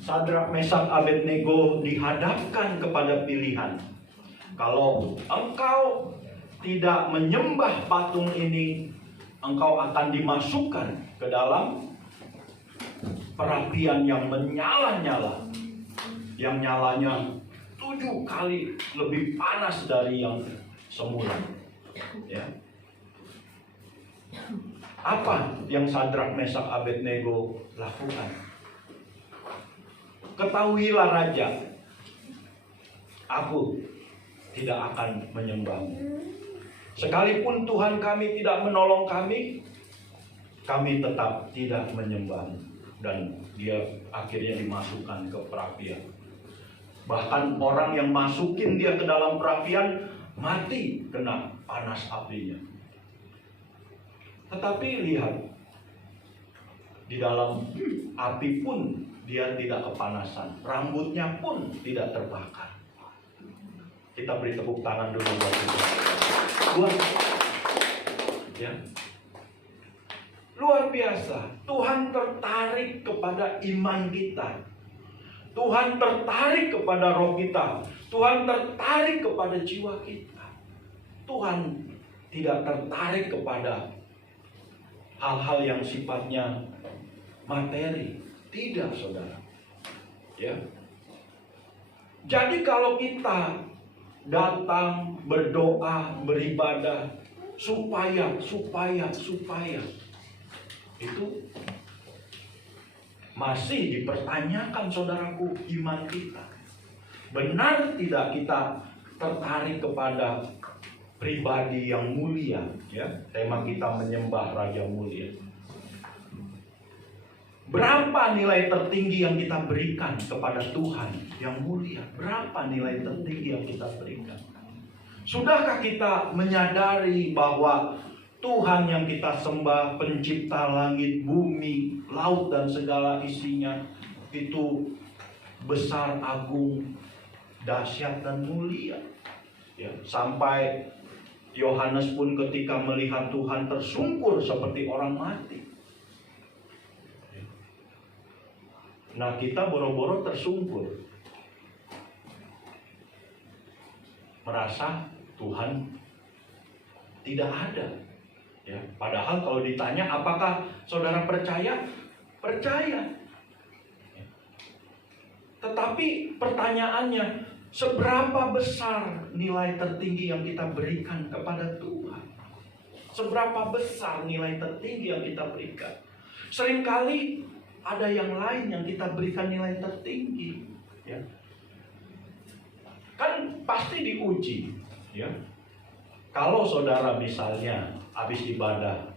Sadrak, Mesak, Abednego dihadapkan kepada pilihan. Kalau engkau tidak menyembah patung ini, engkau akan dimasukkan ke dalam perapian yang menyala-nyala, yang nyalanya 7 kali lebih panas dari yang semula. Ya. Apa yang Sadrak, Mesak, Abednego lakukan? Ketahuilah Raja, aku tidak akan menyembahmu. Sekalipun Tuhan kami tidak menolong kami tetap tidak menyembahmu. Dan dia akhirnya dimasukkan ke perapian. Bahkan orang yang masukin dia ke dalam perapian mati kena panas apinya. Tetapi lihat, di dalam api pun dia tidak kepanasan, rambutnya pun tidak terbakar. Kita beri tepuk tangan dulu buat Tuhan. Ya. Luar biasa. Tuhan tertarik kepada iman kita. Tuhan tertarik kepada roh kita. Tuhan tertarik kepada jiwa kita. Tuhan tidak tertarik kepada hal-hal yang sifatnya materi. Tidak, saudara. Ya. Jadi kalau kita datang berdoa, beribadah supaya itu masih dipertanyakan, saudaraku, iman kita. Benar tidak kita tertarik kepada pribadi yang mulia, ya? Tema kita menyembah Raja Mulia. Berapa nilai tertinggi yang kita berikan kepada Tuhan yang mulia? Berapa nilai tertinggi yang kita berikan? Sudahkah kita menyadari bahwa Tuhan yang kita sembah, pencipta langit, bumi, laut dan segala isinya, itu besar, agung, dahsyat dan mulia. Ya, sampai Yohanes pun ketika melihat Tuhan tersungkur seperti orang mati. Nah, kita boro-boro tersungkur, merasa Tuhan tidak ada. Ya, padahal kalau ditanya apakah saudara percaya? Percaya. Ya. Tetapi pertanyaannya, seberapa besar nilai tertinggi yang kita berikan kepada Tuhan? Seberapa besar nilai tertinggi yang kita berikan? Seringkali ada yang lain yang kita berikan nilai tertinggi. Ya. Kan pasti diuji. Ya. Kalau saudara misalnya habis ibadah,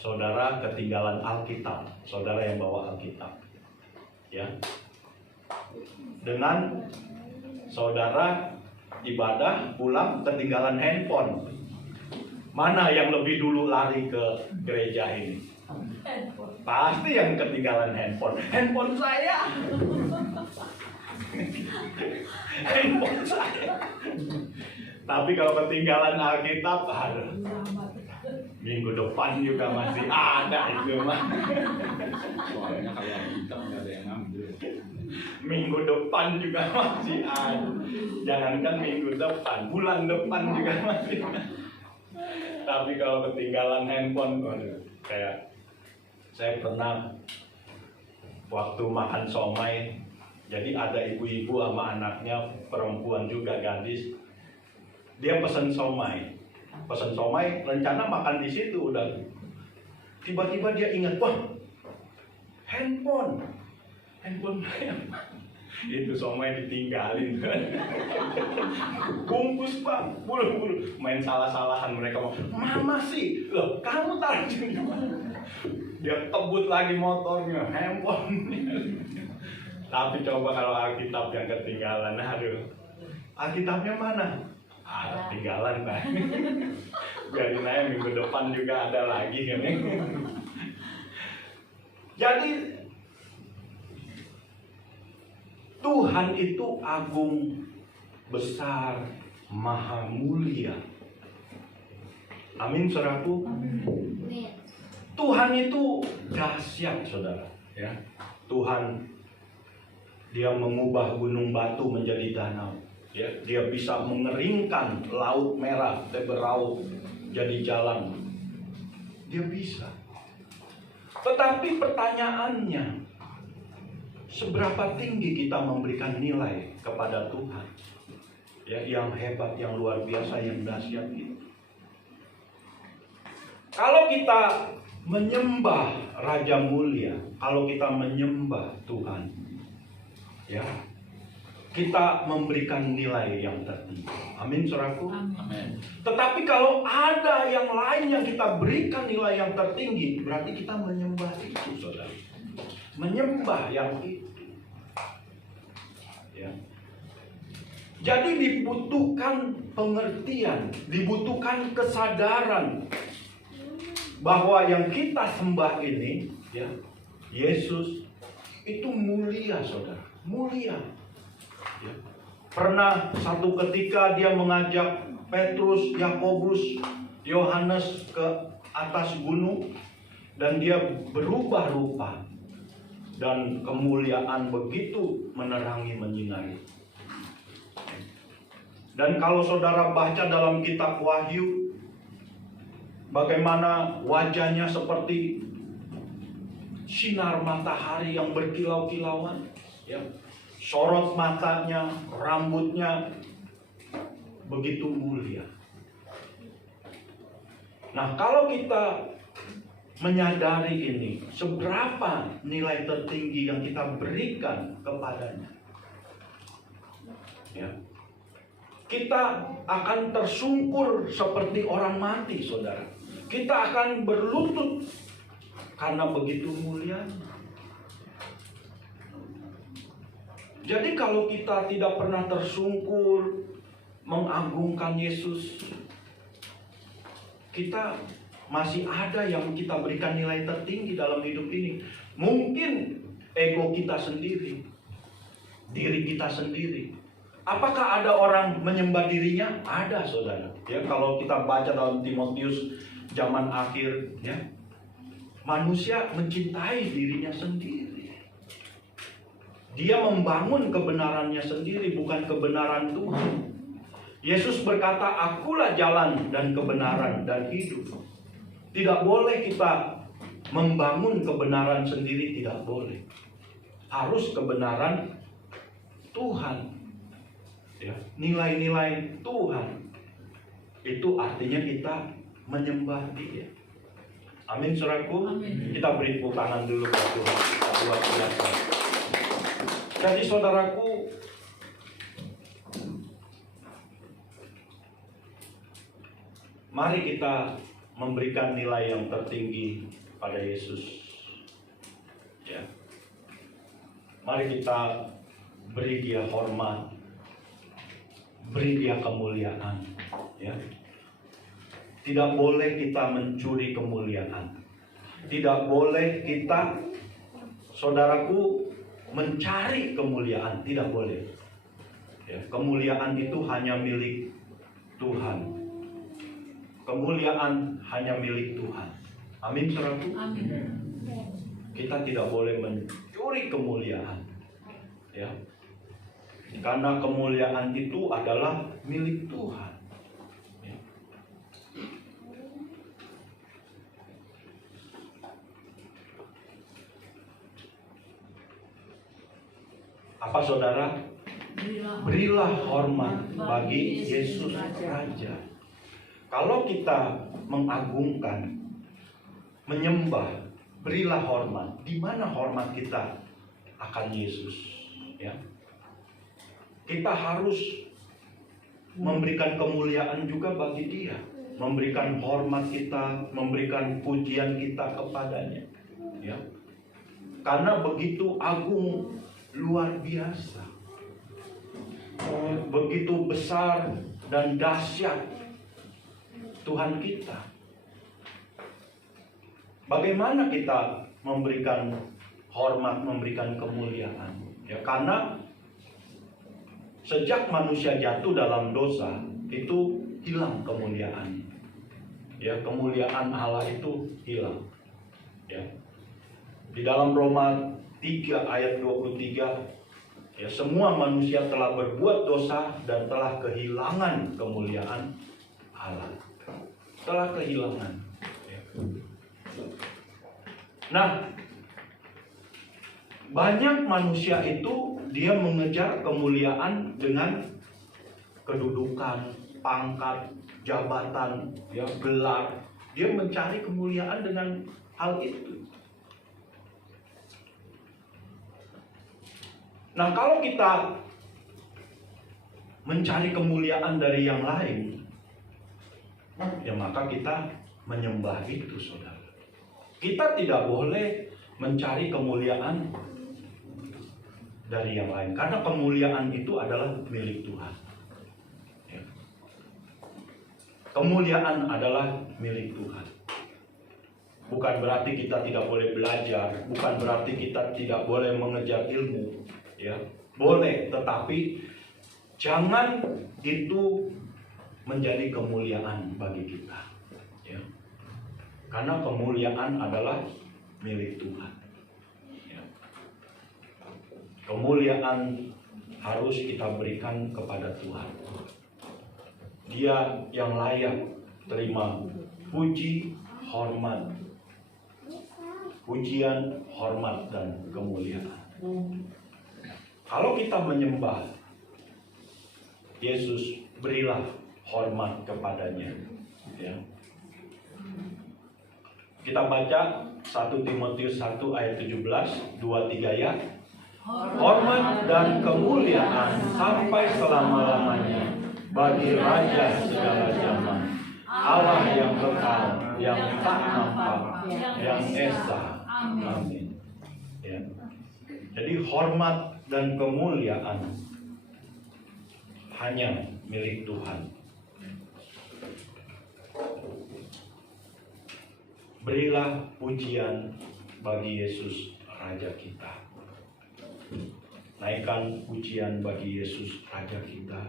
saudara ketinggalan Alkitab, saudara yang bawa Alkitab, ya, dengan saudara ibadah pulang ketinggalan handphone, mana yang lebih dulu lari ke gereja ini? Pasti yang ketinggalan handphone. Handphone saya. Handphone saya. Tapi kalau ketinggalan Alkitab, aduh, minggu depan juga masih ada itu mah. Soalnya kalau kita nggak ada yang ngambil. Minggu depan juga masih ada. Jangankan minggu depan, bulan depan juga masih ada. Tapi kalau ketinggalan handphone, aduh, kayak saya pernah waktu makan somai, jadi ada ibu-ibu sama anaknya perempuan juga, gadis. Dia pesan somai, rencana makan di situ udah. Tiba-tiba dia ingat, wah, handphone saya. Itu somai ditinggalin. Bungkus bang, bulu main salah-salahan mereka. Mama sih, loh kamu taruh di mana? Dia kebut lagi motornya, handphone. Tapi coba kalau Alkitab yang ketinggalan, aduh, Alkitabnya mana? Tinggalan Pak. Biarin aja minggu depan juga ada lagi kan. Jadi Tuhan itu agung, besar, maha mulia. Amin, saudaraku. Tuhan itu dahsyat, saudara. Ya, Tuhan, dia mengubah gunung batu menjadi danau. Ya, dia bisa mengeringkan laut merah, beraut jadi jalan. Dia bisa. Tetapi pertanyaannya, seberapa tinggi kita memberikan nilai kepada Tuhan? Ya, yang hebat, yang luar biasa, yang dahsyat itu. Kalau kita menyembah Raja Mulia, kalau kita menyembah Tuhan, ya, kita memberikan nilai yang tertinggi. Amin, saudaraku. Amin. Tetapi kalau ada yang lain yang kita berikan nilai yang tertinggi, berarti kita menyembah itu, saudara. Menyembah yang itu. Ya. Jadi dibutuhkan pengertian, dibutuhkan kesadaran bahwa yang kita sembah ini, ya, Yesus itu mulia, saudara, mulia. Ya. Pernah satu ketika dia mengajak Petrus, Yakobus, Yohanes ke atas gunung dan dia berubah rupa dan kemuliaan begitu menerangi menyinari. Dan kalau saudara baca dalam kitab Wahyu, bagaimana wajahnya seperti sinar matahari yang berkilau-kilauan, ya. Sorot matanya, rambutnya begitu mulia. Nah, kalau kita menyadari ini, seberapa nilai tertinggi yang kita berikan kepadanya, ya, kita akan tersungkur seperti orang mati, saudara. Kita akan berlutut karena begitu mulianya. Jadi kalau kita tidak pernah tersungkur mengagungkan Yesus, kita masih ada yang kita berikan nilai tertinggi dalam hidup ini. Mungkin ego kita sendiri, diri kita sendiri. Apakah ada orang menyembah dirinya? Ada, saudara. Ya, kalau kita baca dalam Timotius zaman akhir, ya, manusia mencintai dirinya sendiri. Dia membangun kebenarannya sendiri, bukan kebenaran Tuhan. Yesus berkata, "Akulah jalan dan kebenaran dan hidup." Tidak boleh kita membangun kebenaran sendiri, tidak boleh. Harus kebenaran Tuhan. Ya, nilai-nilai Tuhan. Itu artinya kita menyembah Dia. Amin, saudaraku. Kita beri tepuk tangan dulu kepada Tuhan. Luar biasa. Jadi saudaraku, mari kita memberikan nilai yang tertinggi pada Yesus. Ya. Mari kita beri Dia hormat, beri Dia kemuliaan. Ya. Tidak boleh kita mencuri kemuliaan. Tidak boleh kita, saudaraku, mencari kemuliaan. Tidak boleh. Ya, kemuliaan itu hanya milik Tuhan. Kemuliaan hanya milik Tuhan. Amin, saudaraku. Amin. Kita tidak boleh mencuri kemuliaan. Ya. Karena kemuliaan itu adalah milik Tuhan. Ya. Apa, saudara? Berilah hormat bagi Yesus Raja. Kalau kita mengagungkan, menyembah, berilah hormat. Di mana hormat kita akan Yesus? Ya. Kita harus memberikan kemuliaan juga bagi Dia, memberikan hormat kita, memberikan pujian kita kepadanya. Ya. Karena begitu agung, luar biasa, begitu besar dan dahsyat Tuhan kita. Bagaimana kita memberikan hormat, memberikan kemuliaan? Ya, karena sejak manusia jatuh dalam dosa, itu hilang kemuliaan. Ya, kemuliaan Allah itu hilang. Ya. Di dalam Roma 3 ayat 23, ya, semua manusia telah berbuat dosa dan telah kehilangan kemuliaan Allah. Telah kehilangan. Ya. Nah, banyak manusia itu dia mengejar kemuliaan dengan kedudukan, pangkat, jabatan, ya, gelar, Dia mencari kemuliaan dengan hal itu. Nah, kalau kita mencari kemuliaan dari yang lain, ya maka kita menyembah itu, saudara. Kita tidak boleh mencari kemuliaan dari yang lain, karena kemuliaan itu adalah milik Tuhan. Ya. Kemuliaan adalah milik Tuhan. Bukan berarti kita tidak boleh belajar, bukan berarti kita tidak boleh mengejar ilmu, ya. Boleh, tetapi jangan itu menjadi kemuliaan bagi kita, ya. Karena kemuliaan adalah milik Tuhan. Ya. Kemuliaan harus kita berikan kepada Tuhan. Dia yang layak terima puji, hormat, pujian, hormat, dan kemuliaan. Kalau kita menyembah Yesus, berilah hormat kepadanya. Ya. Kita baca 1 Timotius 1 ayat 17, 2-3 ya. Hormat dan kemuliaan sampai selama-lamanya bagi Raja segala zaman, Allah yang kekal, yang tak nampak, yang esa. Amin. Ya. Jadi hormat dan kemuliaan hanya milik Tuhan. Berilah pujian bagi Yesus Raja kita. Naikkan pujian bagi Yesus Raja kita.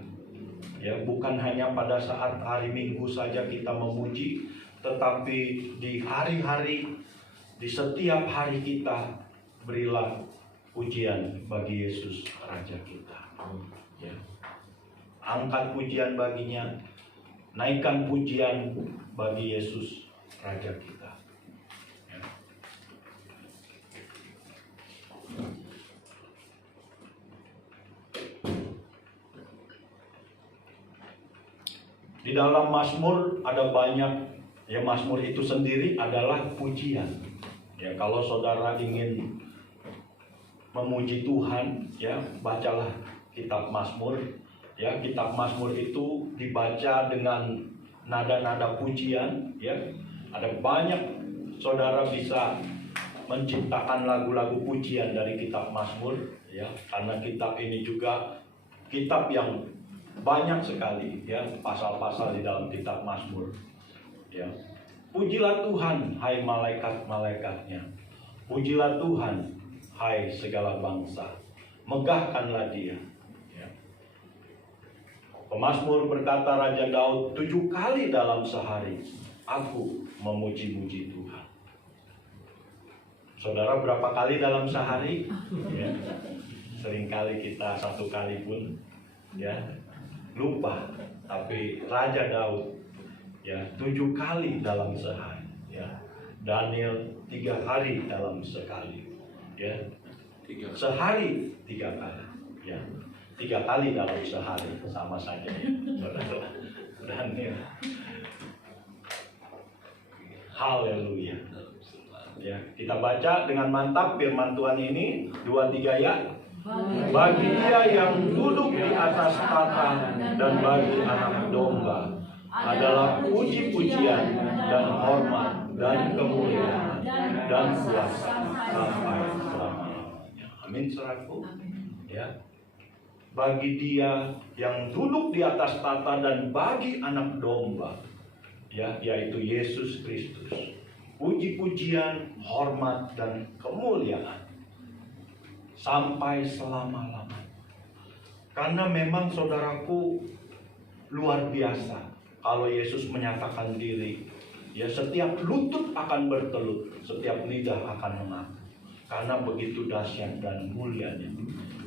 Ya, bukan hanya pada saat hari Minggu saja kita memuji, tetapi di hari-hari, di setiap hari kita, berilah pujian bagi Yesus Raja kita. Ya. Angkat pujian baginya, naikkan pujian bagi Yesus Raja kita. Ya. Di dalam Mazmur ada banyak, ya, Mazmur itu sendiri adalah pujian. Ya, kalau saudara ingin memuji Tuhan, ya, bacalah kitab Mazmur. Ya, kitab Mazmur itu dibaca dengan nada-nada pujian, ya. Ada banyak saudara bisa menciptakan lagu-lagu pujian dari kitab Mazmur, ya, karena kitab ini juga kitab yang banyak sekali, ya, pasal-pasal di dalam kitab Mazmur. Ya. Pujilah Tuhan, hai malaikat-malaikatnya. Pujilah Tuhan, hai segala bangsa. Megahkanlah Dia. Ya. Pemazmur berkata Raja Daud, 7 kali dalam sehari aku memuji-muji Tuhan. Saudara, berapa kali dalam sehari? Ya. Seringkali kita 1 kali pun, ya, lupa. Tapi Raja Daud, ya, 7 kali dalam sehari. Ya. Daniel 3 hari dalam sekali. Ya. Sehari 3 kali. Ya. 3 kali dalam sehari, sama saja, ya. Daniel. Haleluya. Ya, kita baca dengan mantap firman Tuhan ini 2-3 ya. Bagi Dia yang duduk di atas tahta dan bagi anak domba adalah puji-pujian dan hormat dan kemuliaan dan kuasa sampai selama-lamanya. Amin, saudaraku. Ya. Bagi Dia yang duduk di atas tahta dan bagi anak domba, ya, yaitu Yesus Kristus, puji-pujian, hormat dan kemuliaan sampai selama-lamanya. Karena memang saudaraku luar biasa kalau Yesus menyatakan diri, ya, setiap lutut akan bertelut, setiap lidah akan mengaku. Karena begitu dahsyat dan mulianya,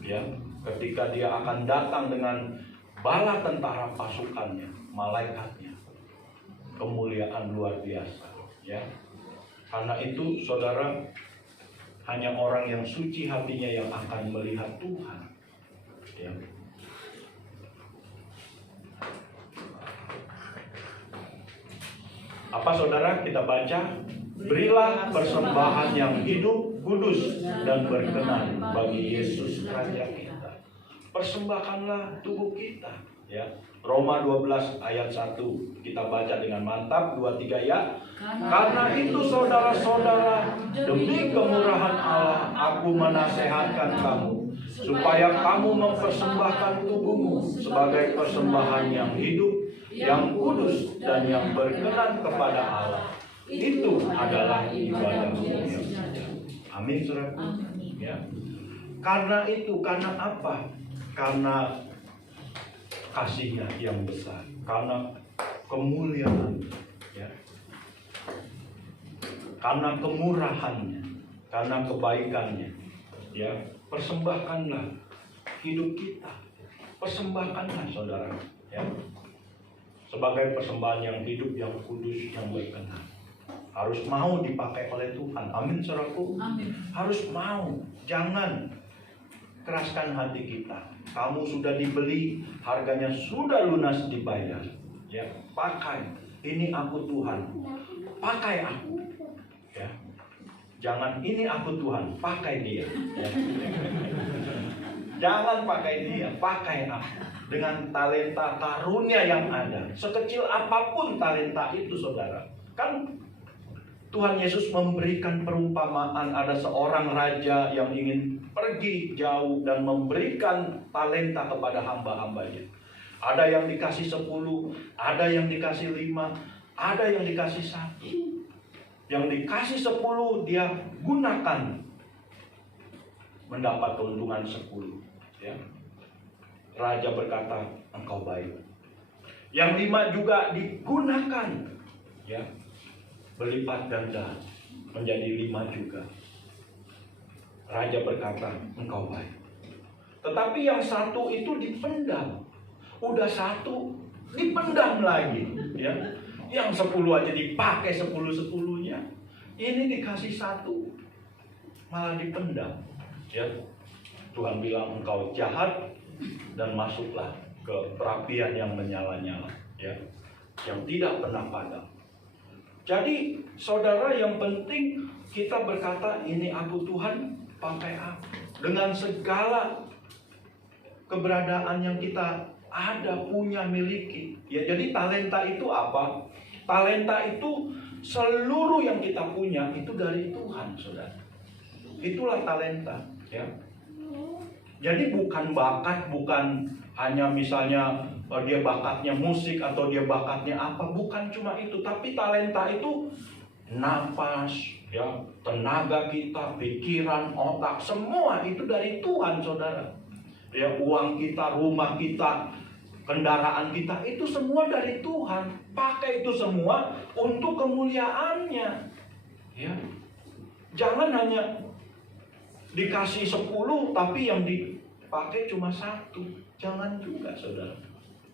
ya, ketika Dia akan datang dengan bala tentara pasukannya, malaikatnya, kemuliaan luar biasa, ya. Karena itu saudara, hanya orang yang suci hatinya yang akan melihat Tuhan, ya. Apa saudara? Kita baca, berilah persembahan yang hidup, kudus, dan berkenan bagi Yesus Raja kita. Persembahkanlah tubuh kita, ya. Roma 12 ayat 1 kita baca dengan mantap, 2-3 ya. Karena itu saudara-saudara, demi kemurahan Allah aku menasehatkan kamu supaya kamu mempersembahkan tubuhmu sebagai persembahan yang hidup, yang kudus, dan yang berkenan kepada Allah. Itu adalah ibadahmu yang sejati. Amin, saudara. Ya. Karena itu, karena apa? Karena kasihnya yang besar, karena kemuliaan, ya, karena kemurahannya, karena kebaikannya, ya. Persembahkanlah hidup kita, persembahkanlah saudara, ya, sebagai persembahan yang hidup, yang kudus, yang berkenan. Harus mau dipakai oleh Tuhan. Amin, saudaraku. Amin. Harus mau, jangan keraskan hati kita. Kamu sudah dibeli, harganya sudah lunas dibayar. Ya, pakai. Ini aku Tuhan. Pakai aku. Ya. Jangan ini aku Tuhan, pakai dia. Ya. Jangan pakai dia, pakai aku. Dengan talenta karunia yang ada. Sekecil apapun talenta itu, saudara. Kan Tuhan Yesus memberikan perumpamaan, ada seorang raja yang ingin pergi jauh dan memberikan talenta kepada hamba-hambanya. Ada yang dikasih 10, ada yang dikasih 5, ada yang dikasih 1. Yang dikasih 10 dia gunakan mendapat keuntungan 10. Ya. Raja berkata, engkau baik. Yang 5 juga digunakan, ya, berlipat ganda menjadi 5 juga. Raja berkata, engkau baik. Tetapi yang 1 itu dipendam. Udah 1 dipendam lagi, ya. Yang 10 aja dipakai 10-10-nya. Ini dikasih 1 malah dipendam, ya. Tuhan bilang engkau jahat dan masuklah ke perapian yang menyala-nyala, ya, yang tidak pernah padam. Jadi saudara, yang penting kita berkata ini aku Tuhan, pakai aku. Dengan segala keberadaan yang kita ada, punya, miliki. Ya, jadi talenta itu apa? Talenta itu seluruh yang kita punya itu dari Tuhan, saudara. Itulah talenta, ya. Jadi bukan bakat, bukan hanya misalnya dia bakatnya musik atau dia bakatnya apa, bukan cuma itu. Tapi talenta itu nafas, ya, tenaga kita, pikiran, otak, semua itu dari Tuhan, saudara. Ya, uang kita, rumah kita, kendaraan kita, itu semua dari Tuhan. Pakai itu semua untuk kemuliaannya, ya. Jangan hanya dikasih 10 tapi yang dipakai cuma 1. Jangan juga, saudara.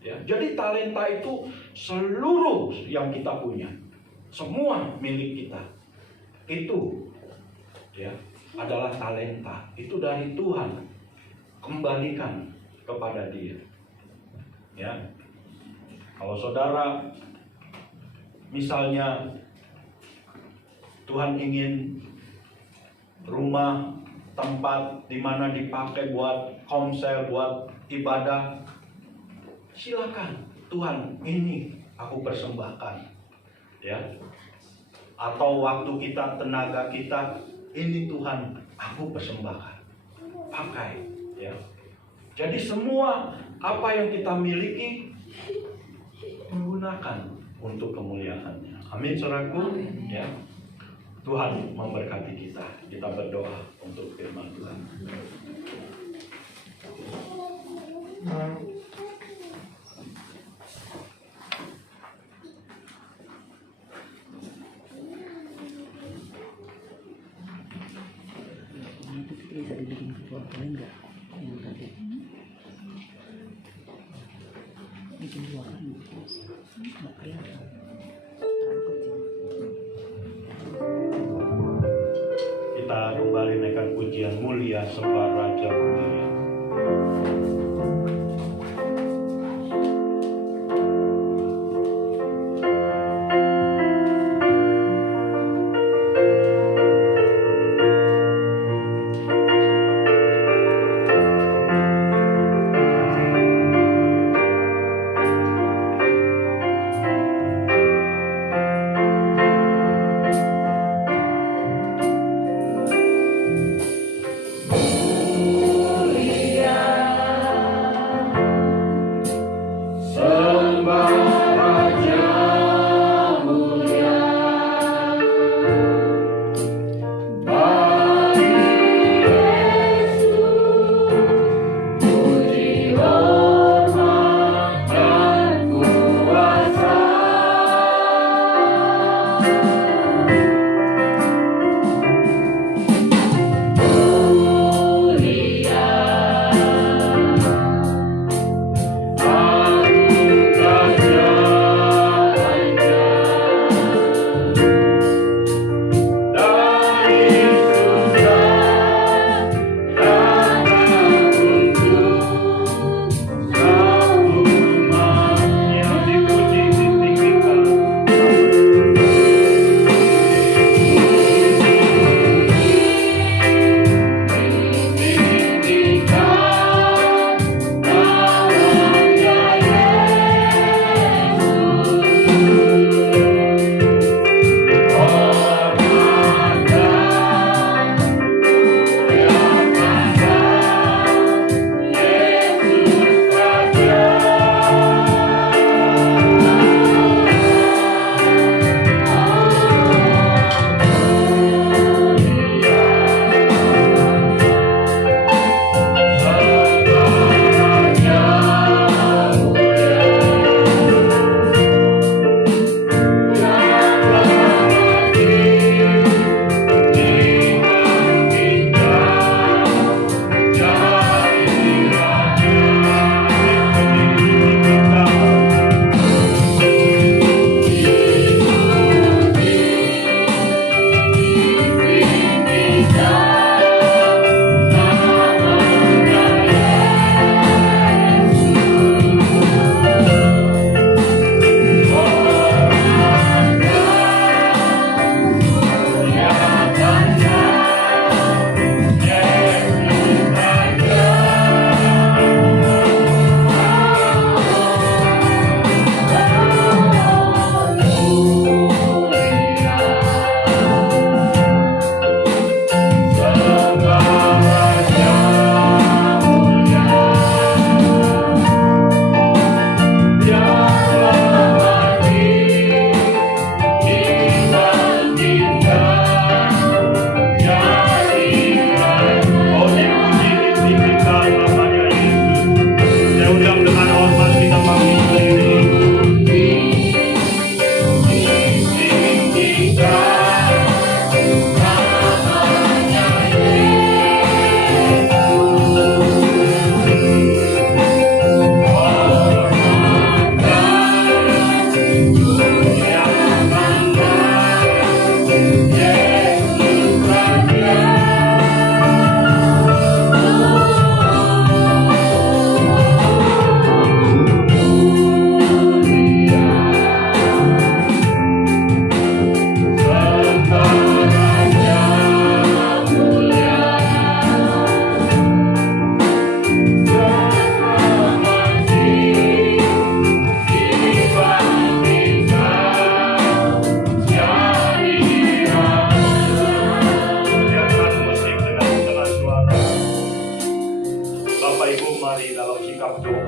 Ya, jadi talenta itu seluruh yang kita punya, semua milik kita. Itu, ya, adalah talenta. Itu dari Tuhan. Kembalikan kepada Dia. Ya. Kalau saudara misalnya Tuhan ingin rumah, tempat di mana dipakai buat konser, buat ibadah, silakan. Tuhan, ini aku persembahkan, ya. Atau waktu kita, tenaga kita, ini Tuhan aku persembahkan, pakai, ya. Jadi semua apa yang kita miliki menggunakan untuk kemuliaan-Nya. Amin, saudaraku. Ya. Tuhan memberkati kita. Kita berdoa untuk firman Tuhan. Bisa dibikin keluar enggak? Yang tadi bikin keluar nggak kelihatan. Kita kembali naikkan pujian mulia sembah Raja mulia.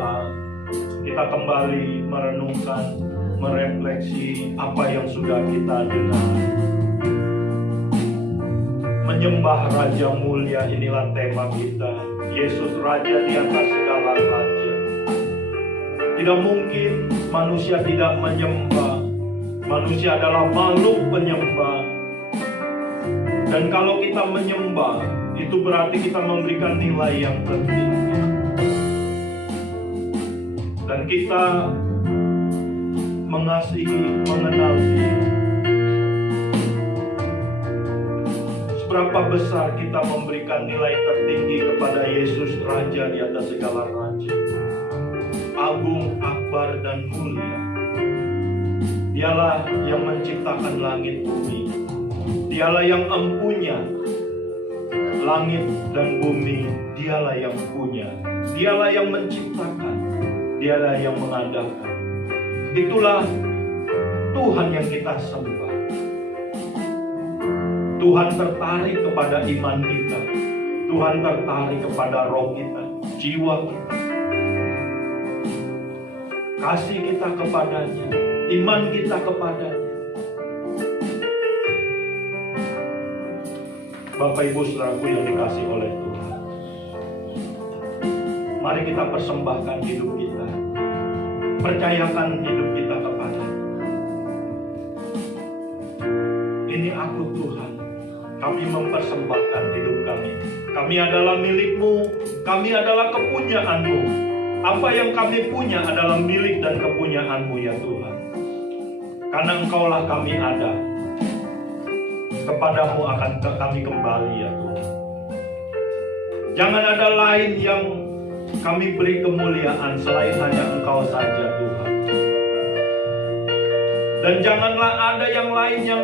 Saudara, kita kembali merenungkan, merefleksi apa yang sudah kita dengar. Menyembah Raja Mulia, inilah tema kita. Yesus Raja di atas segala raja. Tidak mungkin manusia tidak menyembah. Manusia adalah makhluk penyembah. Dan kalau kita menyembah, itu berarti kita memberikan nilai yang tertinggi. Dan kita mengasihi, mengenal Dia. Seberapa besar kita memberikan nilai tertinggi kepada Yesus Raja di atas segala raja. Agung, akbar, dan mulia. Dialah yang menciptakan langit bumi. Dialah yang empunya langit dan bumi. Dialah yang punya. Dialah yang menciptakan. Dialah yang mengadakan. Itulah Tuhan yang kita sembah. Tuhan tertarik kepada iman kita. Tuhan tertarik kepada roh kita, jiwa kita. Kasih kita kepadanya, iman kita kepadanya. Bapak Ibu Saudaraku yang dikasih oleh Tuhan, mari kita persembahkan hidup kita. Percayakan hidup kita kepada ini aku Tuhan. Kami mempersembahkan hidup kami. Kami adalah milik-Mu, kami adalah kepunyaan-Mu. Apa yang kami punya adalah milik dan kepunyaan-Mu ya Tuhan. Karena Engkaulah kami ada. Kepadamu akan kami kembali ya Tuhan. Jangan ada lain yang kami beri kemuliaan selain hanya Engkau saja Tuhan. Dan janganlah ada yang lain yang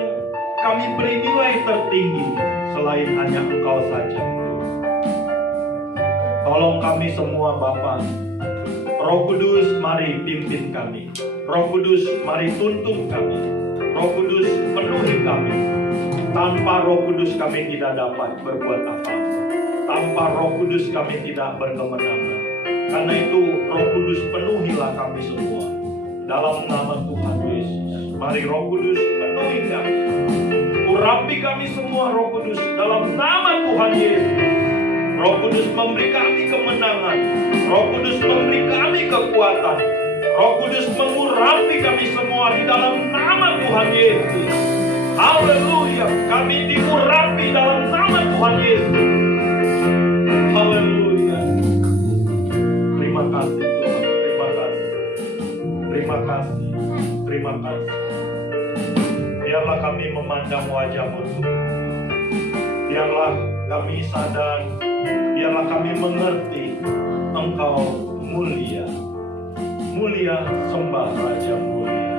kami beri nilai tertinggi selain hanya Engkau saja. Tolong kami semua Bapa. Roh Kudus mari pimpin kami. Roh Kudus mari tuntun kami. Roh Kudus penuhi kami. Tanpa Roh Kudus kami tidak dapat berbuat apa-apa. Tanpa Roh Kudus kami tidak berkemenangan. Karena itu Roh Kudus penuhilah kami semua. Dalam nama Tuhan Yesus. Mari Roh Kudus penuhi kami. Urapi kami semua Roh Kudus dalam nama Tuhan Yesus. Roh Kudus memberi kami kemenangan. Roh Kudus memberi kami kekuatan. Roh Kudus mengurapi kami semua di dalam nama Tuhan Yesus. Haleluya. Kami diurapi dalam nama Tuhan Yesus. Haleluya. Terima kasih Tuhan. Terima kasih. Terima kasih. Terima kasih. Biarlah kami memandang wajah-Mu Tuhan. Biarlah kami sadar. Biarlah kami mengerti Engkau mulia. Mulia, sembah Raja mulia.